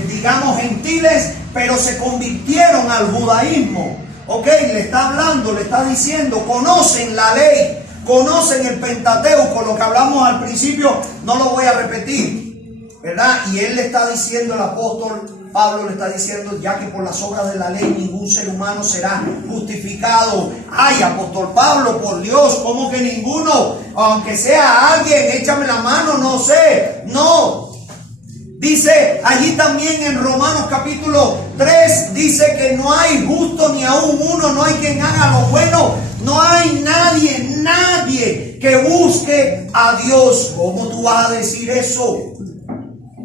digamos, gentiles, pero se convirtieron al judaísmo. Ok, le está hablando, le está diciendo, conocen la ley, conocen el Pentateuco, lo que hablamos al principio, no lo voy a repetir, ¿verdad? Y él le está diciendo, el apóstol Pablo le está diciendo, ya que por las obras de la ley ningún ser humano será justificado. Ay, apóstol Pablo, por Dios, ¿cómo que ninguno? Aunque sea alguien, échame la mano, no sé. No. Dice allí también en Romanos capítulo 3, dice que no hay justo ni aún uno, no hay quien haga lo bueno. No hay nadie que busque a Dios. ¿Cómo tú vas a decir eso?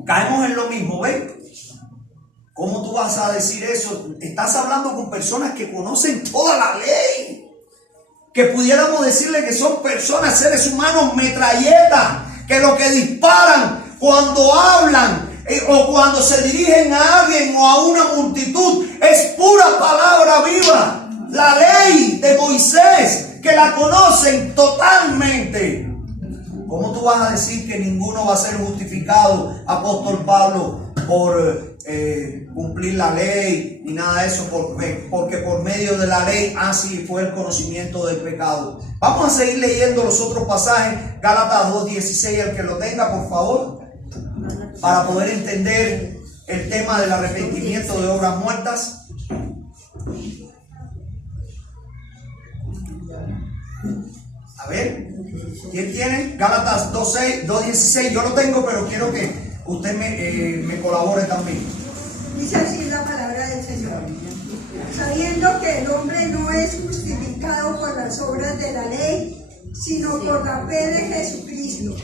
Caemos en lo mismo, ¿ves? ¿Cómo tú vas a decir eso? Estás hablando con personas que conocen toda la ley. Que pudiéramos decirle que son personas, seres humanos, metralletas, que lo que disparan cuando hablan o cuando se dirigen a alguien o a una multitud es pura palabra viva. La ley de Moisés, que la conocen totalmente. ¿Cómo tú vas a decir que ninguno va a ser justificado, apóstol Pablo, por cumplir la ley ni nada de eso? Porque por medio de la ley así fue el conocimiento del pecado. Vamos a seguir leyendo los otros pasajes. Gálatas 2:16, el que lo tenga, por favor, para poder entender el tema del arrepentimiento de obras muertas. A ver, ¿quién tiene? Gálatas 2:16, yo lo tengo, pero quiero que usted me colabore también. Dice así la palabra del Señor. Sabiendo que el hombre no es justificado por las obras de la ley, sino por la fe de Jesucristo.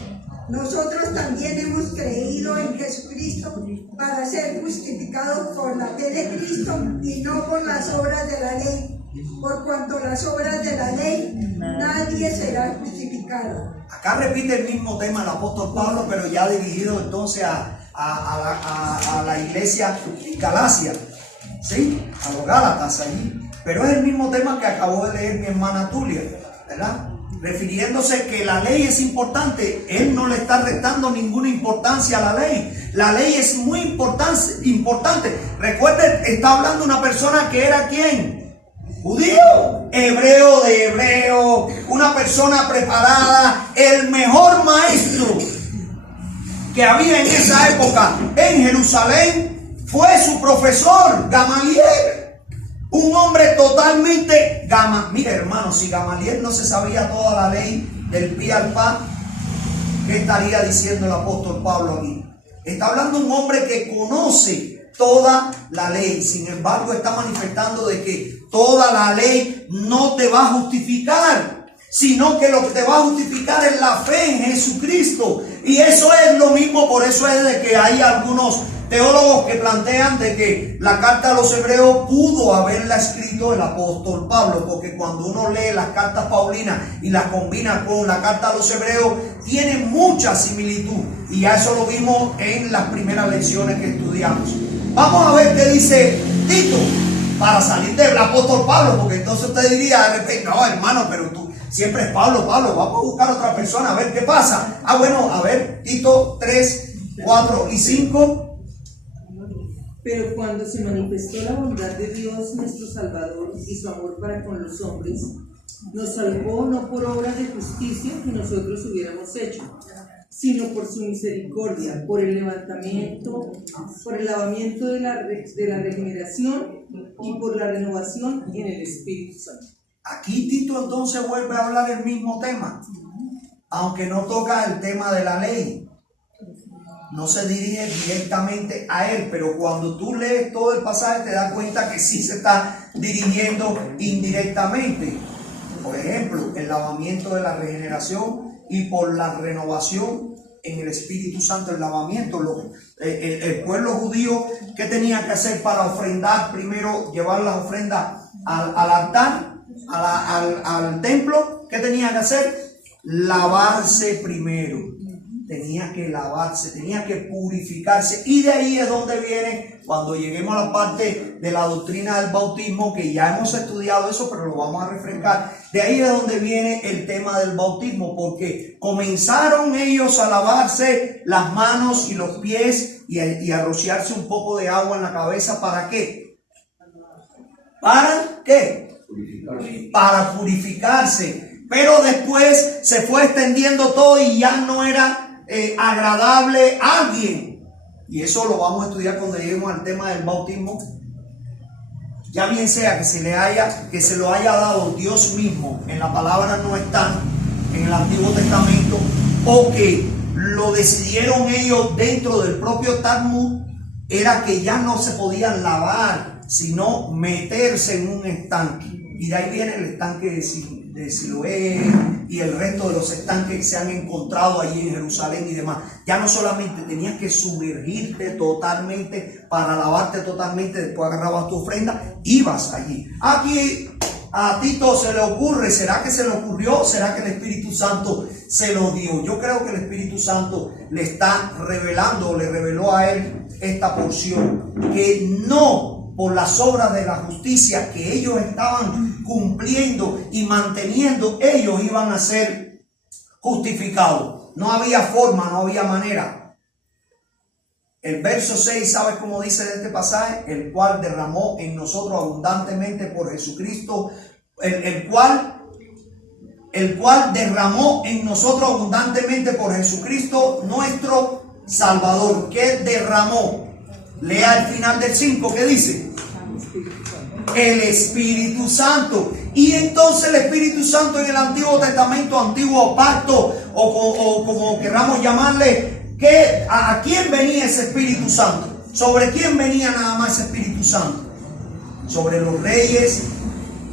Nosotros también hemos creído en Jesucristo para ser justificados por la fe de Cristo y no por las obras de la ley. Por cuanto las obras de la ley, nadie será justificado. Acá repite el mismo tema el apóstol Pablo, pero ya dirigido entonces a la iglesia en Galacia, ¿sí? A los Gálatas allí. Pero es el mismo tema que acabó de leer mi hermana Tulia, ¿verdad? Refiriéndose que la ley es importante. Él no le está restando ninguna importancia a la ley. La ley es muy importante. Recuerden, está hablando una persona que era ¿quién? Judío, hebreo de hebreo, una persona preparada, el mejor maestro que había en esa época en Jerusalén fue su profesor Gamaliel, un hombre totalmente mire hermano, si Gamaliel no se sabía toda la ley del pi al pa, ¿qué estaría diciendo el apóstol Pablo aquí? Está hablando un hombre que conoce toda la ley, sin embargo está manifestando de que toda la ley no te va a justificar. sino que lo que te va a justificar es la fe en Jesucristo. Y eso es lo mismo, por eso es de que hay algunos teólogos que plantean de que la carta a los hebreos pudo haberla escrito el apóstol Pablo, porque cuando uno lee las cartas paulinas y las combina con la carta a los hebreos, tiene mucha similitud, y ya eso lo vimos en las primeras lecciones que estudiamos. Vamos a ver qué dice Tito para salir del apóstol Pablo, porque entonces usted diría de repente, no hermano, pero tú siempre es Pablo, vamos a buscar otra persona a ver qué pasa. Bueno, a ver, Tito 3, 4 y 5. Pero cuando se manifestó la bondad de Dios nuestro Salvador y su amor para con los hombres, nos salvó no por obras de justicia que nosotros hubiéramos hecho, sino por su misericordia, por el lavamiento de la regeneración y por la renovación en el Espíritu Santo. Aquí Tito entonces vuelve a hablar el mismo tema, aunque no toca el tema de la ley. No se dirige directamente a él, pero cuando tú lees todo el pasaje te das cuenta que sí se está dirigiendo indirectamente. Por ejemplo, el lavamiento de la regeneración y por la renovación en el Espíritu Santo. El lavamiento, el pueblo judío, ¿qué tenía que hacer para ofrendar? Primero llevar las ofrendas al altar, al templo. ¿Qué tenía que hacer? Lavarse primero. Tenía que lavarse, tenía que purificarse, y de ahí es donde viene, cuando lleguemos a la parte de la doctrina del bautismo, que ya hemos estudiado eso, pero lo vamos a refrescar. De ahí es donde viene el tema del bautismo, porque comenzaron ellos a lavarse las manos y los pies y a rociarse un poco de agua en la cabeza. ¿Para qué? ¿Para qué? Para purificarse. Pero después se fue extendiendo todo y ya no era agradable a alguien, y eso lo vamos a estudiar cuando lleguemos al tema del bautismo. Ya bien sea que se lo haya dado Dios mismo, en la palabra no está en el Antiguo Testamento, o que lo decidieron ellos dentro del propio Talmud, era que ya no se podían lavar, sino meterse en un estanque. Y de ahí viene el estanque de Siloé y el resto de los estanques que se han encontrado allí en Jerusalén y demás. Ya no solamente tenías que sumergirte totalmente para lavarte totalmente, después agarrabas tu ofrenda, ibas allí. Aquí a Tito se le ocurre, ¿será que se le ocurrió? ¿Será que el Espíritu Santo se lo dio? Yo creo que el Espíritu Santo le está revelando, le reveló a él esta porción, que no por las obras de la justicia que ellos estaban cumpliendo y manteniendo, ellos iban a ser justificados. No había forma, no había manera. El verso 6, ¿sabes cómo dice de este pasaje? El cual derramó en nosotros abundantemente por Jesucristo, el cual derramó en nosotros abundantemente por Jesucristo nuestro Salvador. ¿Qué derramó? Lea el final del 5, ¿qué dice? El Espíritu Santo. Y entonces el Espíritu Santo en el Antiguo Testamento, Antiguo Pacto, o como queramos llamarle, ¿a quién venía ese Espíritu Santo? ¿Sobre quién venía nada más ese Espíritu Santo? Sobre los reyes,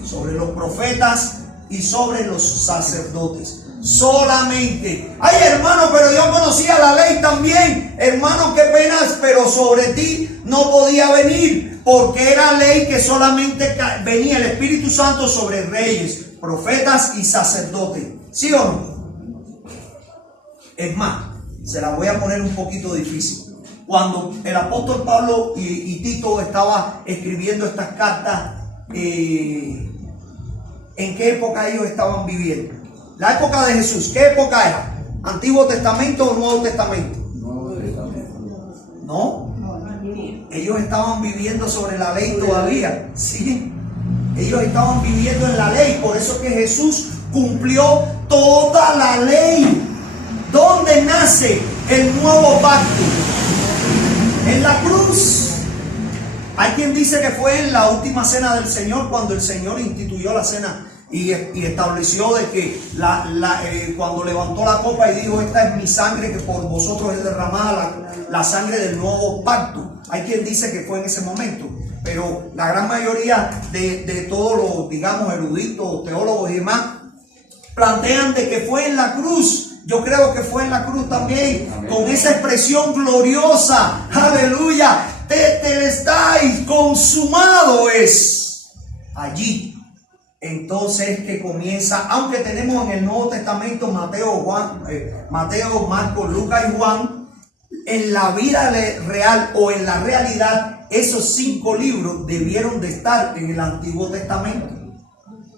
sobre los profetas y sobre los sacerdotes. Solamente. Ay, hermano, pero yo conocía la ley también. Hermano, qué penas, pero sobre ti no podía venir, porque era ley que solamente venía el Espíritu Santo sobre reyes, profetas y sacerdotes. ¿Sí o no? Es más, se la voy a poner un poquito difícil. Cuando el apóstol Pablo y Tito estaba escribiendo estas cartas, ¿en qué época ellos estaban viviendo? La época de Jesús, ¿qué época era? ¿Antiguo Testamento o Nuevo Testamento? No. Ellos estaban viviendo sobre la ley todavía. Sí. Ellos estaban viviendo en la ley. Por eso que Jesús cumplió toda la ley. ¿Dónde nace el nuevo pacto? En la cruz. Hay quien dice que fue en la última cena del Señor, cuando el Señor instituyó la cena y estableció de que cuando levantó la copa y dijo: esta es mi sangre que por vosotros es derramada, la sangre del nuevo pacto. Hay quien dice que fue en ese momento, pero la gran mayoría de todos los, digamos, eruditos, teólogos y demás, plantean de que fue en la cruz. Yo creo que fue en la cruz también, con esa expresión gloriosa, aleluya, tetelestai, consumado es. Allí, entonces que comienza, aunque tenemos en el Nuevo Testamento Mateo, Marcos, Lucas y Juan, en la vida real o en la realidad, esos 5 libros debieron de estar en el Antiguo Testamento.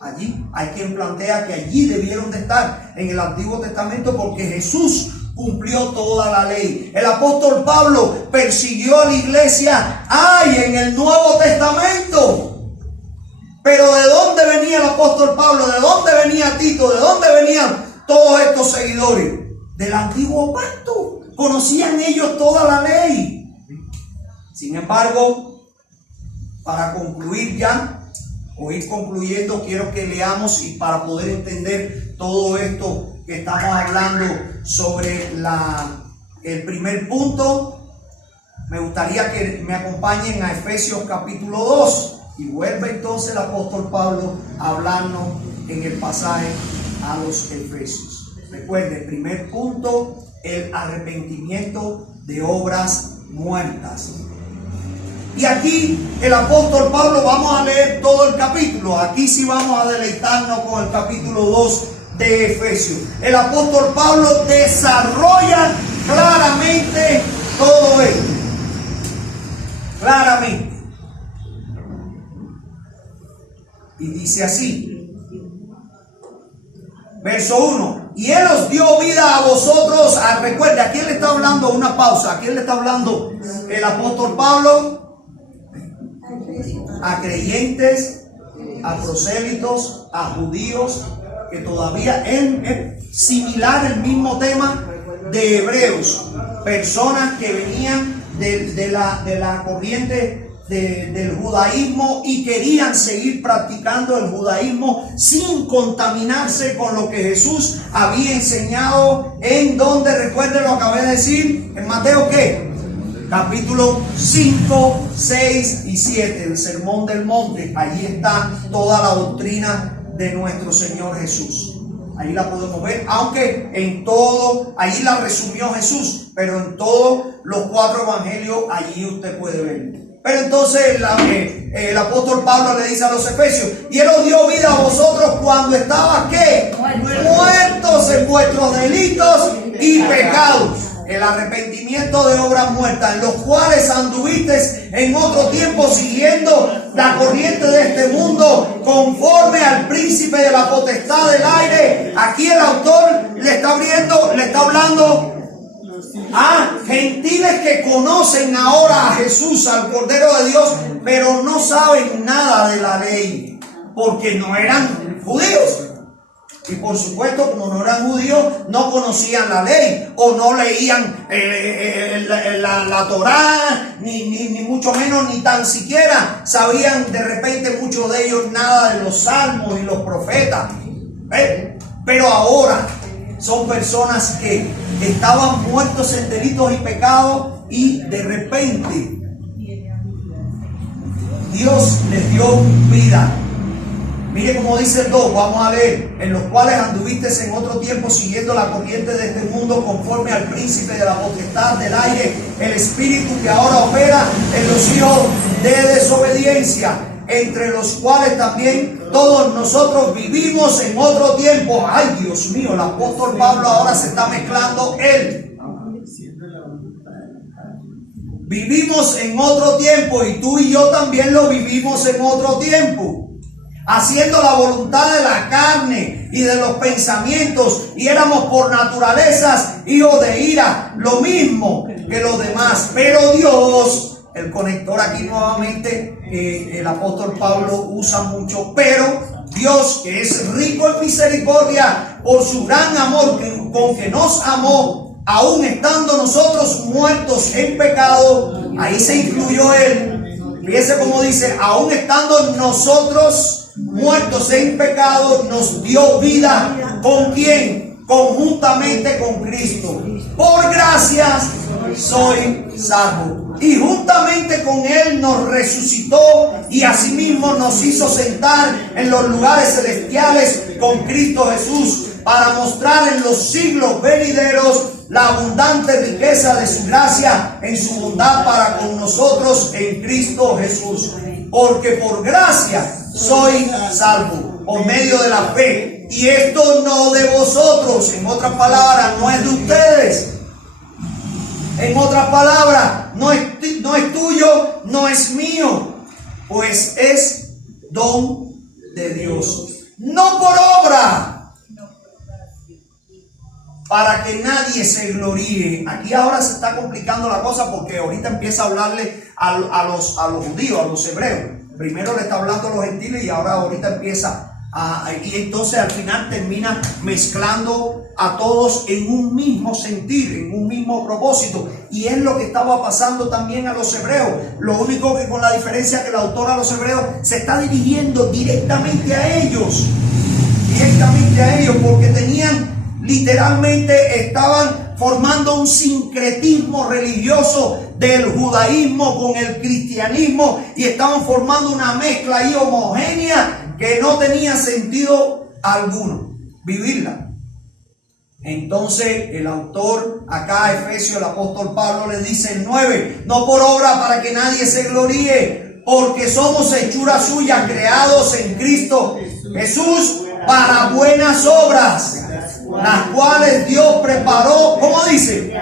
Allí hay quien plantea que allí debieron de estar en el Antiguo Testamento porque Jesús cumplió toda la ley. El apóstol Pablo persiguió a la iglesia en el Nuevo Testamento. Pero ¿de dónde venía el apóstol Pablo? ¿De dónde venía Tito? ¿De dónde venían todos estos seguidores? Del Antiguo Pacto. Conocían ellos toda la ley. Sin embargo, para concluir ya, o ir concluyendo, quiero que leamos y para poder entender todo esto que estamos hablando sobre el primer punto, me gustaría que me acompañen a Efesios capítulo 2 y vuelve entonces el apóstol Pablo a hablarnos en el pasaje a los Efesios. Recuerde, primer punto, el arrepentimiento de obras muertas. Y aquí el apóstol Pablo, vamos a leer todo el capítulo. Aquí sí vamos a deleitarnos con el capítulo 2 de Efesios. El apóstol Pablo desarrolla claramente todo esto. Claramente. Y dice así. Verso 1. Y Él os dio vida a vosotros. Recuerde, ¿a quién le está hablando? Una pausa. ¿A quién le está hablando el apóstol Pablo? A creyentes, a prosélitos, a judíos, que todavía es similar el mismo tema de hebreos, personas que venían de la corriente del judaísmo y querían seguir practicando el judaísmo sin contaminarse con lo que Jesús había enseñado. En donde, recuerden, lo acabé de decir, en Mateo, ¿qué? Capítulo 5, 6 y 7, el Sermón del Monte. Allí está toda la doctrina de nuestro Señor Jesús. Ahí la podemos ver, aunque en todo, allí la resumió Jesús, pero en todos los 4 evangelios allí usted puede ver. Pero entonces el apóstol Pablo le dice a los efesios, y Él os dio vida a vosotros cuando estabas, ¿qué? Muertos en vuestros delitos y pecados. El arrepentimiento de obras muertas, en los cuales anduviste en otro tiempo siguiendo la corriente de este mundo, conforme al príncipe de la potestad del aire. Aquí el autor le está hablando a gentiles que conocen ahora a Jesús, al Cordero de Dios, pero no saben nada de la ley, porque no eran judíos. Y por supuesto, como no eran judíos, no conocían la ley o no leían la Torá, ni mucho menos, ni tan siquiera sabían de repente muchos de ellos nada de los salmos y los profetas. Pero ahora son personas que estaban muertos en delitos y pecados y de repente Dios les dio vida. Mire cómo dice el 2, vamos a leer, en los cuales anduviste en otro tiempo siguiendo la corriente de este mundo conforme al príncipe de la potestad del aire, el espíritu que ahora opera en los hijos de desobediencia, entre los cuales también todos nosotros vivimos en otro tiempo. Ay, Dios mío, el apóstol Pablo ahora se está mezclando él. Vivimos en otro tiempo y tú y yo también lo vivimos en otro tiempo, haciendo la voluntad de la carne y de los pensamientos, y éramos por naturalezas hijos de ira, lo mismo que los demás. Pero Dios, el conector aquí nuevamente, el apóstol Pablo usa mucho, pero Dios, que es rico en misericordia, por su gran amor con que nos amó, aún estando nosotros muertos en pecado, ahí se incluyó Él. Fíjese cómo dice, aún estando nosotros muertos en pecado, nos dio vida. ¿Con quién? Conjuntamente con Cristo. Por gracias soy salvo. Y juntamente con Él nos resucitó y asimismo nos hizo sentar en los lugares celestiales con Cristo Jesús, para mostrar en los siglos venideros la abundante riqueza de su gracia en su bondad para con nosotros en Cristo Jesús. Porque por gracia soy salvo, por medio de la fe. Y esto no de vosotros, en otras palabras, no es de ustedes. En otras palabras, no es tuyo, no es mío, pues es don de Dios. No por obra, para que nadie se gloríe. Aquí ahora se está complicando la cosa porque ahorita empieza a hablarle a los judíos, a los hebreos. Primero le está hablando a los gentiles y ahorita empieza y entonces al final termina mezclando a todos en un mismo sentir, en un mismo propósito. Y es lo que estaba pasando también a los hebreos. Lo único que con la diferencia que el autor a los hebreos se está dirigiendo directamente a ellos. Directamente a ellos, porque literalmente estaban formando un sincretismo religioso del judaísmo con el cristianismo y estaban formando una mezcla ahí homogénea que no tenía sentido alguno vivirla. Entonces el autor acá a Efesios, el apóstol Pablo, le dice en 9: no por obra para que nadie se gloríe, porque somos hechura suya, creados en Cristo Jesús para buenas obras, las cuales Dios preparó, ¿cómo dice?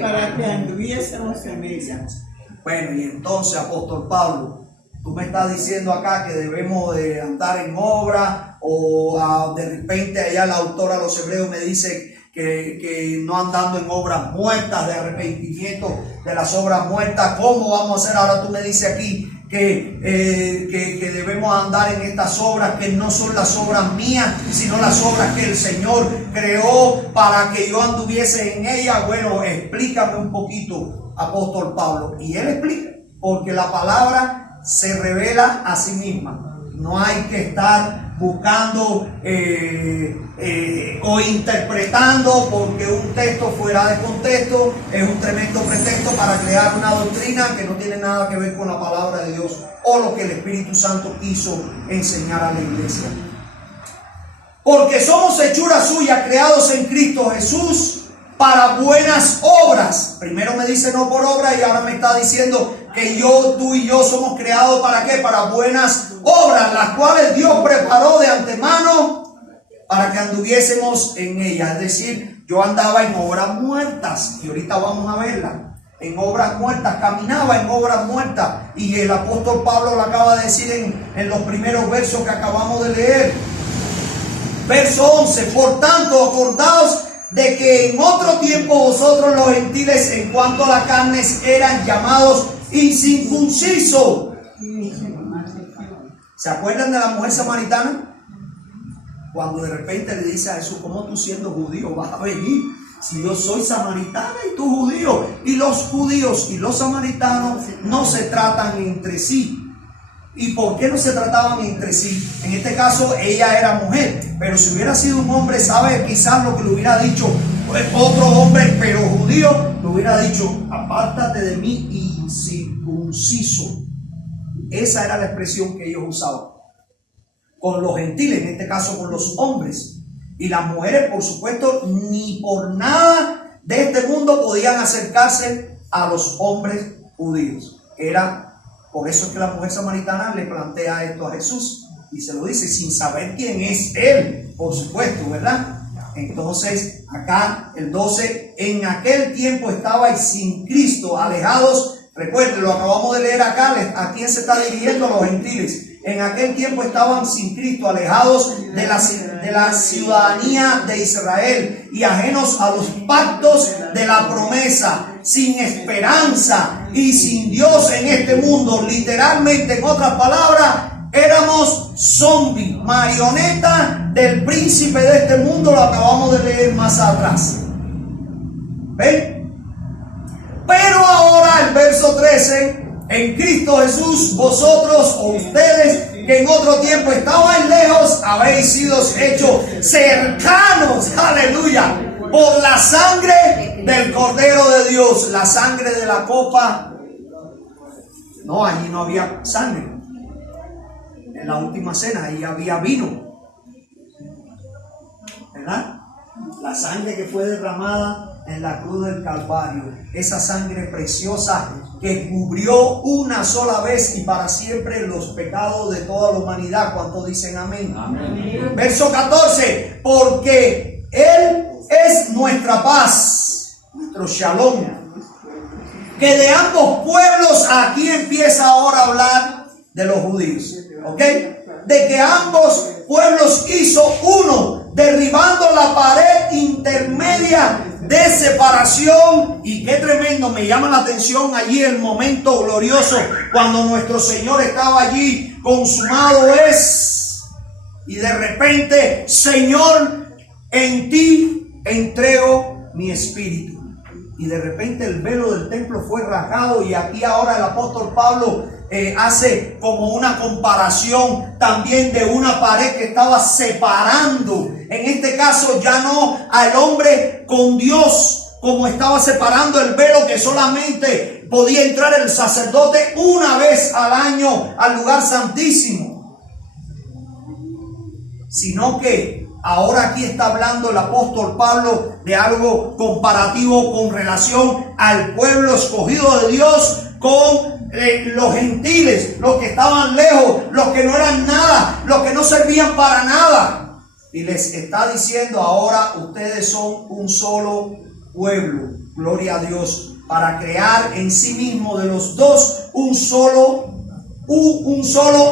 Para que anduviésemos en ellas. Bueno, y entonces, apóstol Pablo, tú me estás diciendo acá que debemos de andar en obra, o de repente allá el autor a los hebreos me dice que no andando en obras muertas, de arrepentimiento de las obras muertas. ¿Cómo vamos a hacer? Ahora tú me dices aquí que debemos andar en estas obras que no son las obras mías, sino las obras que el Señor creó para que yo anduviese en ellas. Bueno, explícame un poquito, apóstol Pablo. Y él explica, porque la palabra se revela a sí misma. No hay que estar buscando o interpretando, porque un texto fuera de contexto es un tremendo pretexto para crear una doctrina que no tiene nada que ver con la palabra de Dios o lo que el Espíritu Santo quiso enseñar a la iglesia. Porque somos hechura suya, creados en Cristo Jesús para buenas obras. Primero me dice no por obra y ahora me está diciendo que tú y yo somos creados ¿para qué? Para buenas obras, las cuales Dios preparó de antemano para que anduviésemos en ellas. Es decir, yo andaba en obras muertas y ahorita vamos a verla. En obras muertas, caminaba en obras muertas, y el apóstol Pablo lo acaba de decir en los primeros versos que acabamos de leer. Verso 11: por tanto, acordaos de que en otro tiempo vosotros los gentiles, en cuanto a la carne, eran llamados incircuncisos. ¿Se acuerdan de la mujer samaritana? Cuando de repente le dice a Jesús: ¿cómo tú siendo judío vas a venir? Si yo soy samaritana y tú judío. Y los judíos y los samaritanos no se tratan entre sí. ¿Y por qué no se trataban entre sí? En este caso ella era mujer, pero si hubiera sido un hombre, ¿sabe? Quizás lo que le hubiera dicho otro hombre, pero judío, le hubiera dicho: apártate de mí, incircunciso. Esa era la expresión que ellos usaban con los gentiles, en este caso con los hombres. Y las mujeres, por supuesto, ni por nada de este mundo podían acercarse a los hombres judíos. Por eso es que la mujer samaritana le plantea esto a Jesús y se lo dice sin saber quién es él, por supuesto, ¿verdad? Entonces, acá el 12: en aquel tiempo estabais sin Cristo, alejados. Recuerden, lo acabamos de leer acá. ¿A quién se está dirigiendo? A los gentiles. En aquel tiempo estaban sin Cristo, alejados de la ciudadanía de Israel y ajenos a los pactos de la promesa, sin esperanza y sin Dios en este mundo. Literalmente, en otras palabras, éramos zombies, marionetas del príncipe de este mundo. Lo acabamos de leer más atrás. ¿Ven? Pero ahora el verso 13: en Cristo Jesús, vosotros o ustedes que en otro tiempo estabais lejos, habéis sido hechos cercanos, aleluya, por la sangre del Cordero de Dios. La sangre de la copa, no, allí no había sangre. En la última cena ahí había vino. ¿verdad? La sangre que fue derramada en la cruz del Calvario, esa sangre preciosa que cubrió una sola vez y para siempre los pecados de toda la humanidad. ¿Cuántos dicen amén? Amén. Verso 14, porque Él es nuestra paz, nuestro shalom, que de ambos pueblos, aquí empieza ahora a hablar de los judíos, ¿ok? De que ambos pueblos hizo uno, derribando la pared intermedia de separación. Y qué tremendo, me llama la atención allí el momento glorioso cuando nuestro Señor estaba allí, consumado es, y de repente, Señor, en ti entrego mi espíritu. Y de repente el velo del templo fue rasgado, y aquí ahora el apóstol Pablo hace como una comparación también de una pared que estaba separando, en este caso ya no al hombre con Dios, como estaba separando el velo que solamente podía entrar el sacerdote una vez al año al lugar santísimo, sino que ahora aquí está hablando el apóstol Pablo de algo comparativo con relación al pueblo escogido de Dios con los gentiles, los que estaban lejos, los que no eran nada, los que no servían para nada. Y les está diciendo ahora: ustedes son un solo pueblo, gloria a Dios, para crear en sí mismo de los dos un solo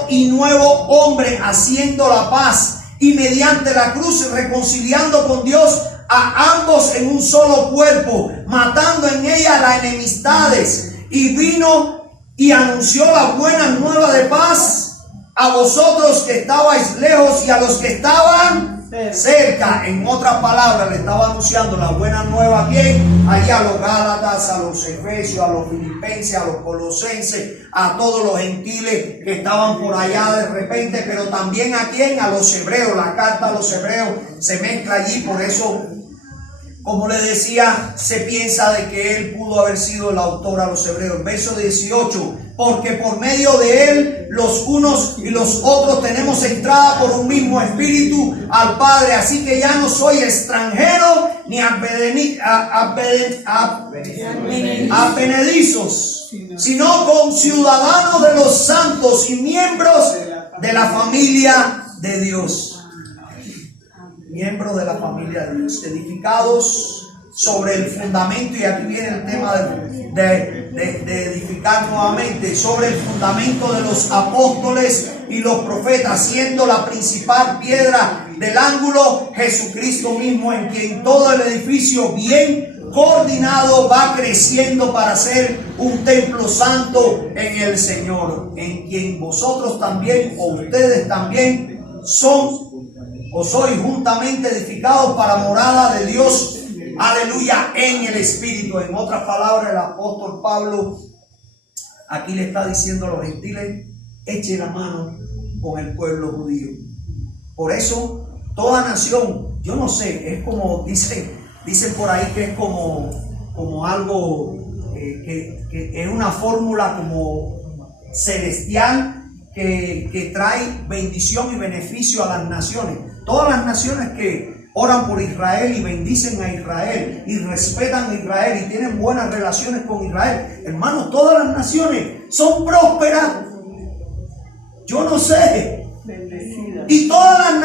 y nuevo hombre, haciendo la paz, y mediante la cruz reconciliando con Dios a ambos en un solo cuerpo, matando en ella las enemistades. Y vino y anunció la buena nueva de paz a vosotros que estabais lejos y a los que estaban cerca. En otras palabras, le estaba anunciando la buena nueva. ¿A quién? Allá a los Gálatas, a los Efesios, a los Filipenses, a los Colosenses, a todos los gentiles que estaban por allá de repente, pero también a quién, a los hebreos. La carta a los hebreos se mezcla allí, por eso, como le decía, se piensa de que él pudo haber sido el autor a los hebreos. Verso 18, porque por medio de él los unos y los otros tenemos entrada por un mismo espíritu al Padre. Así que ya no soy extranjero ni advenedizos, sino conciudadanos de los santos y miembros de la familia de Dios. Miembros de la familia de Dios, edificados sobre el fundamento, y aquí viene el tema de edificar nuevamente, sobre el fundamento de los apóstoles y los profetas, siendo la principal piedra del ángulo Jesucristo mismo, en quien todo el edificio bien coordinado va creciendo para ser un templo santo en el Señor, en quien vosotros también, o ustedes también, sois juntamente edificados para morada de Dios, aleluya, en el Espíritu. En otras palabras, el apóstol Pablo aquí le está diciendo a los gentiles: eche la mano con el pueblo judío. Por eso, toda nación, yo no sé, es como dicen por ahí que es como algo que es una fórmula como celestial que trae bendición y beneficio a las naciones. Todas las naciones que oran por Israel y bendicen a Israel y respetan a Israel y tienen buenas relaciones con Israel, hermanos, todas las naciones son prósperas. Yo no sé. Y todas las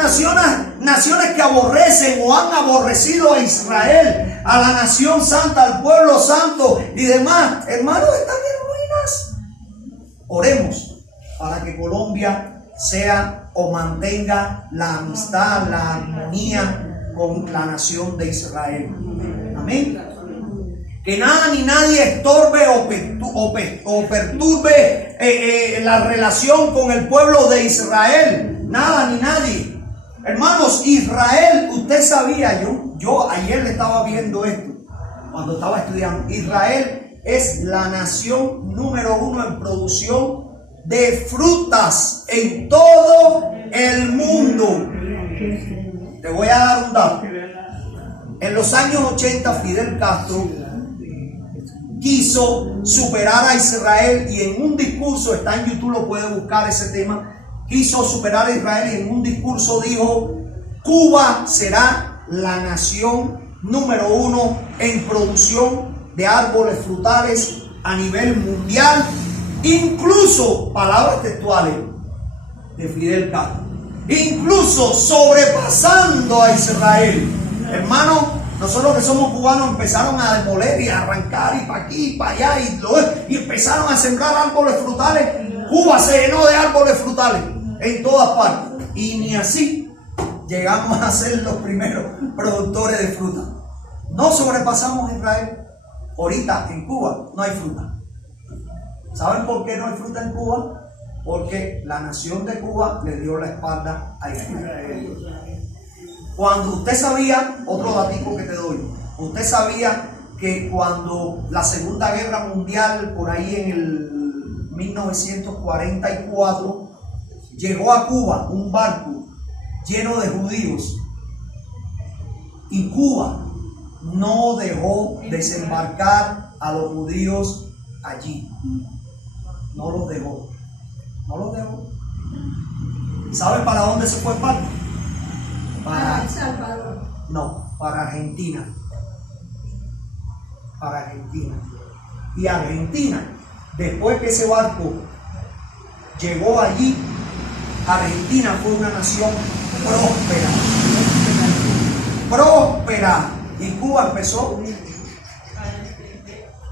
naciones que aborrecen o han aborrecido a Israel, a la nación santa, al pueblo santo y demás, hermanos, están en ruinas. Oremos para que Colombia sea o mantenga la amistad, la armonía con la nación de Israel. Amén. Que nada ni nadie estorbe o perturbe la relación con el pueblo de Israel. Nada ni nadie. Hermanos, Israel, usted sabía, yo ayer le estaba viendo esto cuando estaba estudiando. Israel es la nación número 1 en producción de frutas en todo el mundo. Te voy a dar un dato. En los años 80, Fidel Castro quiso superar a Israel, y en un discurso, está en YouTube, lo puede buscar ese tema, quiso superar a Israel y en un discurso dijo: Cuba será la nación número 1 en producción de árboles frutales a nivel mundial, incluso, palabras textuales de Fidel Castro, incluso sobrepasando a Israel. Hermano, nosotros que somos cubanos empezaron a demoler y a arrancar y para aquí y para allá y empezaron a sembrar árboles frutales. Cuba se llenó de árboles frutales en todas partes y ni así llegamos a ser los primeros productores de fruta. No sobrepasamos a Israel. Ahorita en Cuba no hay fruta. ¿Saben por qué no hay fruta en Cuba? Porque la nación de Cuba le dio la espalda a Israel. Cuando usted sabía, otro datico que te doy, usted sabía que cuando la Segunda Guerra Mundial, por ahí en el 1944, llegó a Cuba un barco lleno de judíos y Cuba no dejó desembarcar a los judíos allí. No los dejó. No los dejó. ¿Saben para dónde se fue el barco? Para El Salvador. No, para Argentina. Para Argentina. Y Argentina, después que ese barco llegó allí, Argentina fue una nación próspera. Próspera. Y Cuba empezó.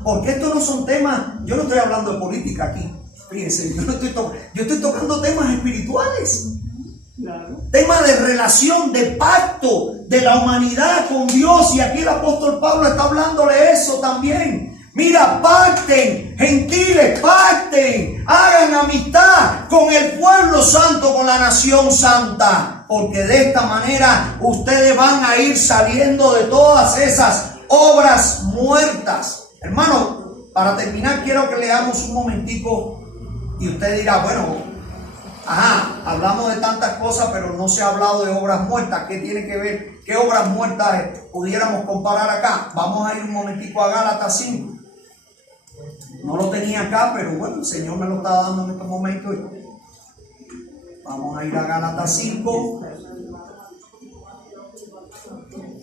Porque estos no son temas, yo no estoy hablando de política aquí. Fíjense, yo estoy tocando temas espirituales. Claro. Tema de relación, de pacto de la humanidad con Dios. Y aquí el apóstol Pablo está hablándole eso también. Mira, pacten, gentiles, pacten, hagan amistad con el pueblo santo, con la nación santa. Porque de esta manera ustedes van a ir saliendo de todas esas obras muertas. Hermano, para terminar quiero que leamos un momentico y usted dirá, bueno, hablamos de tantas cosas, pero no se ha hablado de obras muertas. ¿Qué tiene que ver? ¿Qué obras muertas pudiéramos comparar acá? Vamos a ir un momentico a Gálatas 5. No lo tenía acá, pero bueno, el Señor me lo está dando en estos momentos. Vamos a ir a Gálatas 5.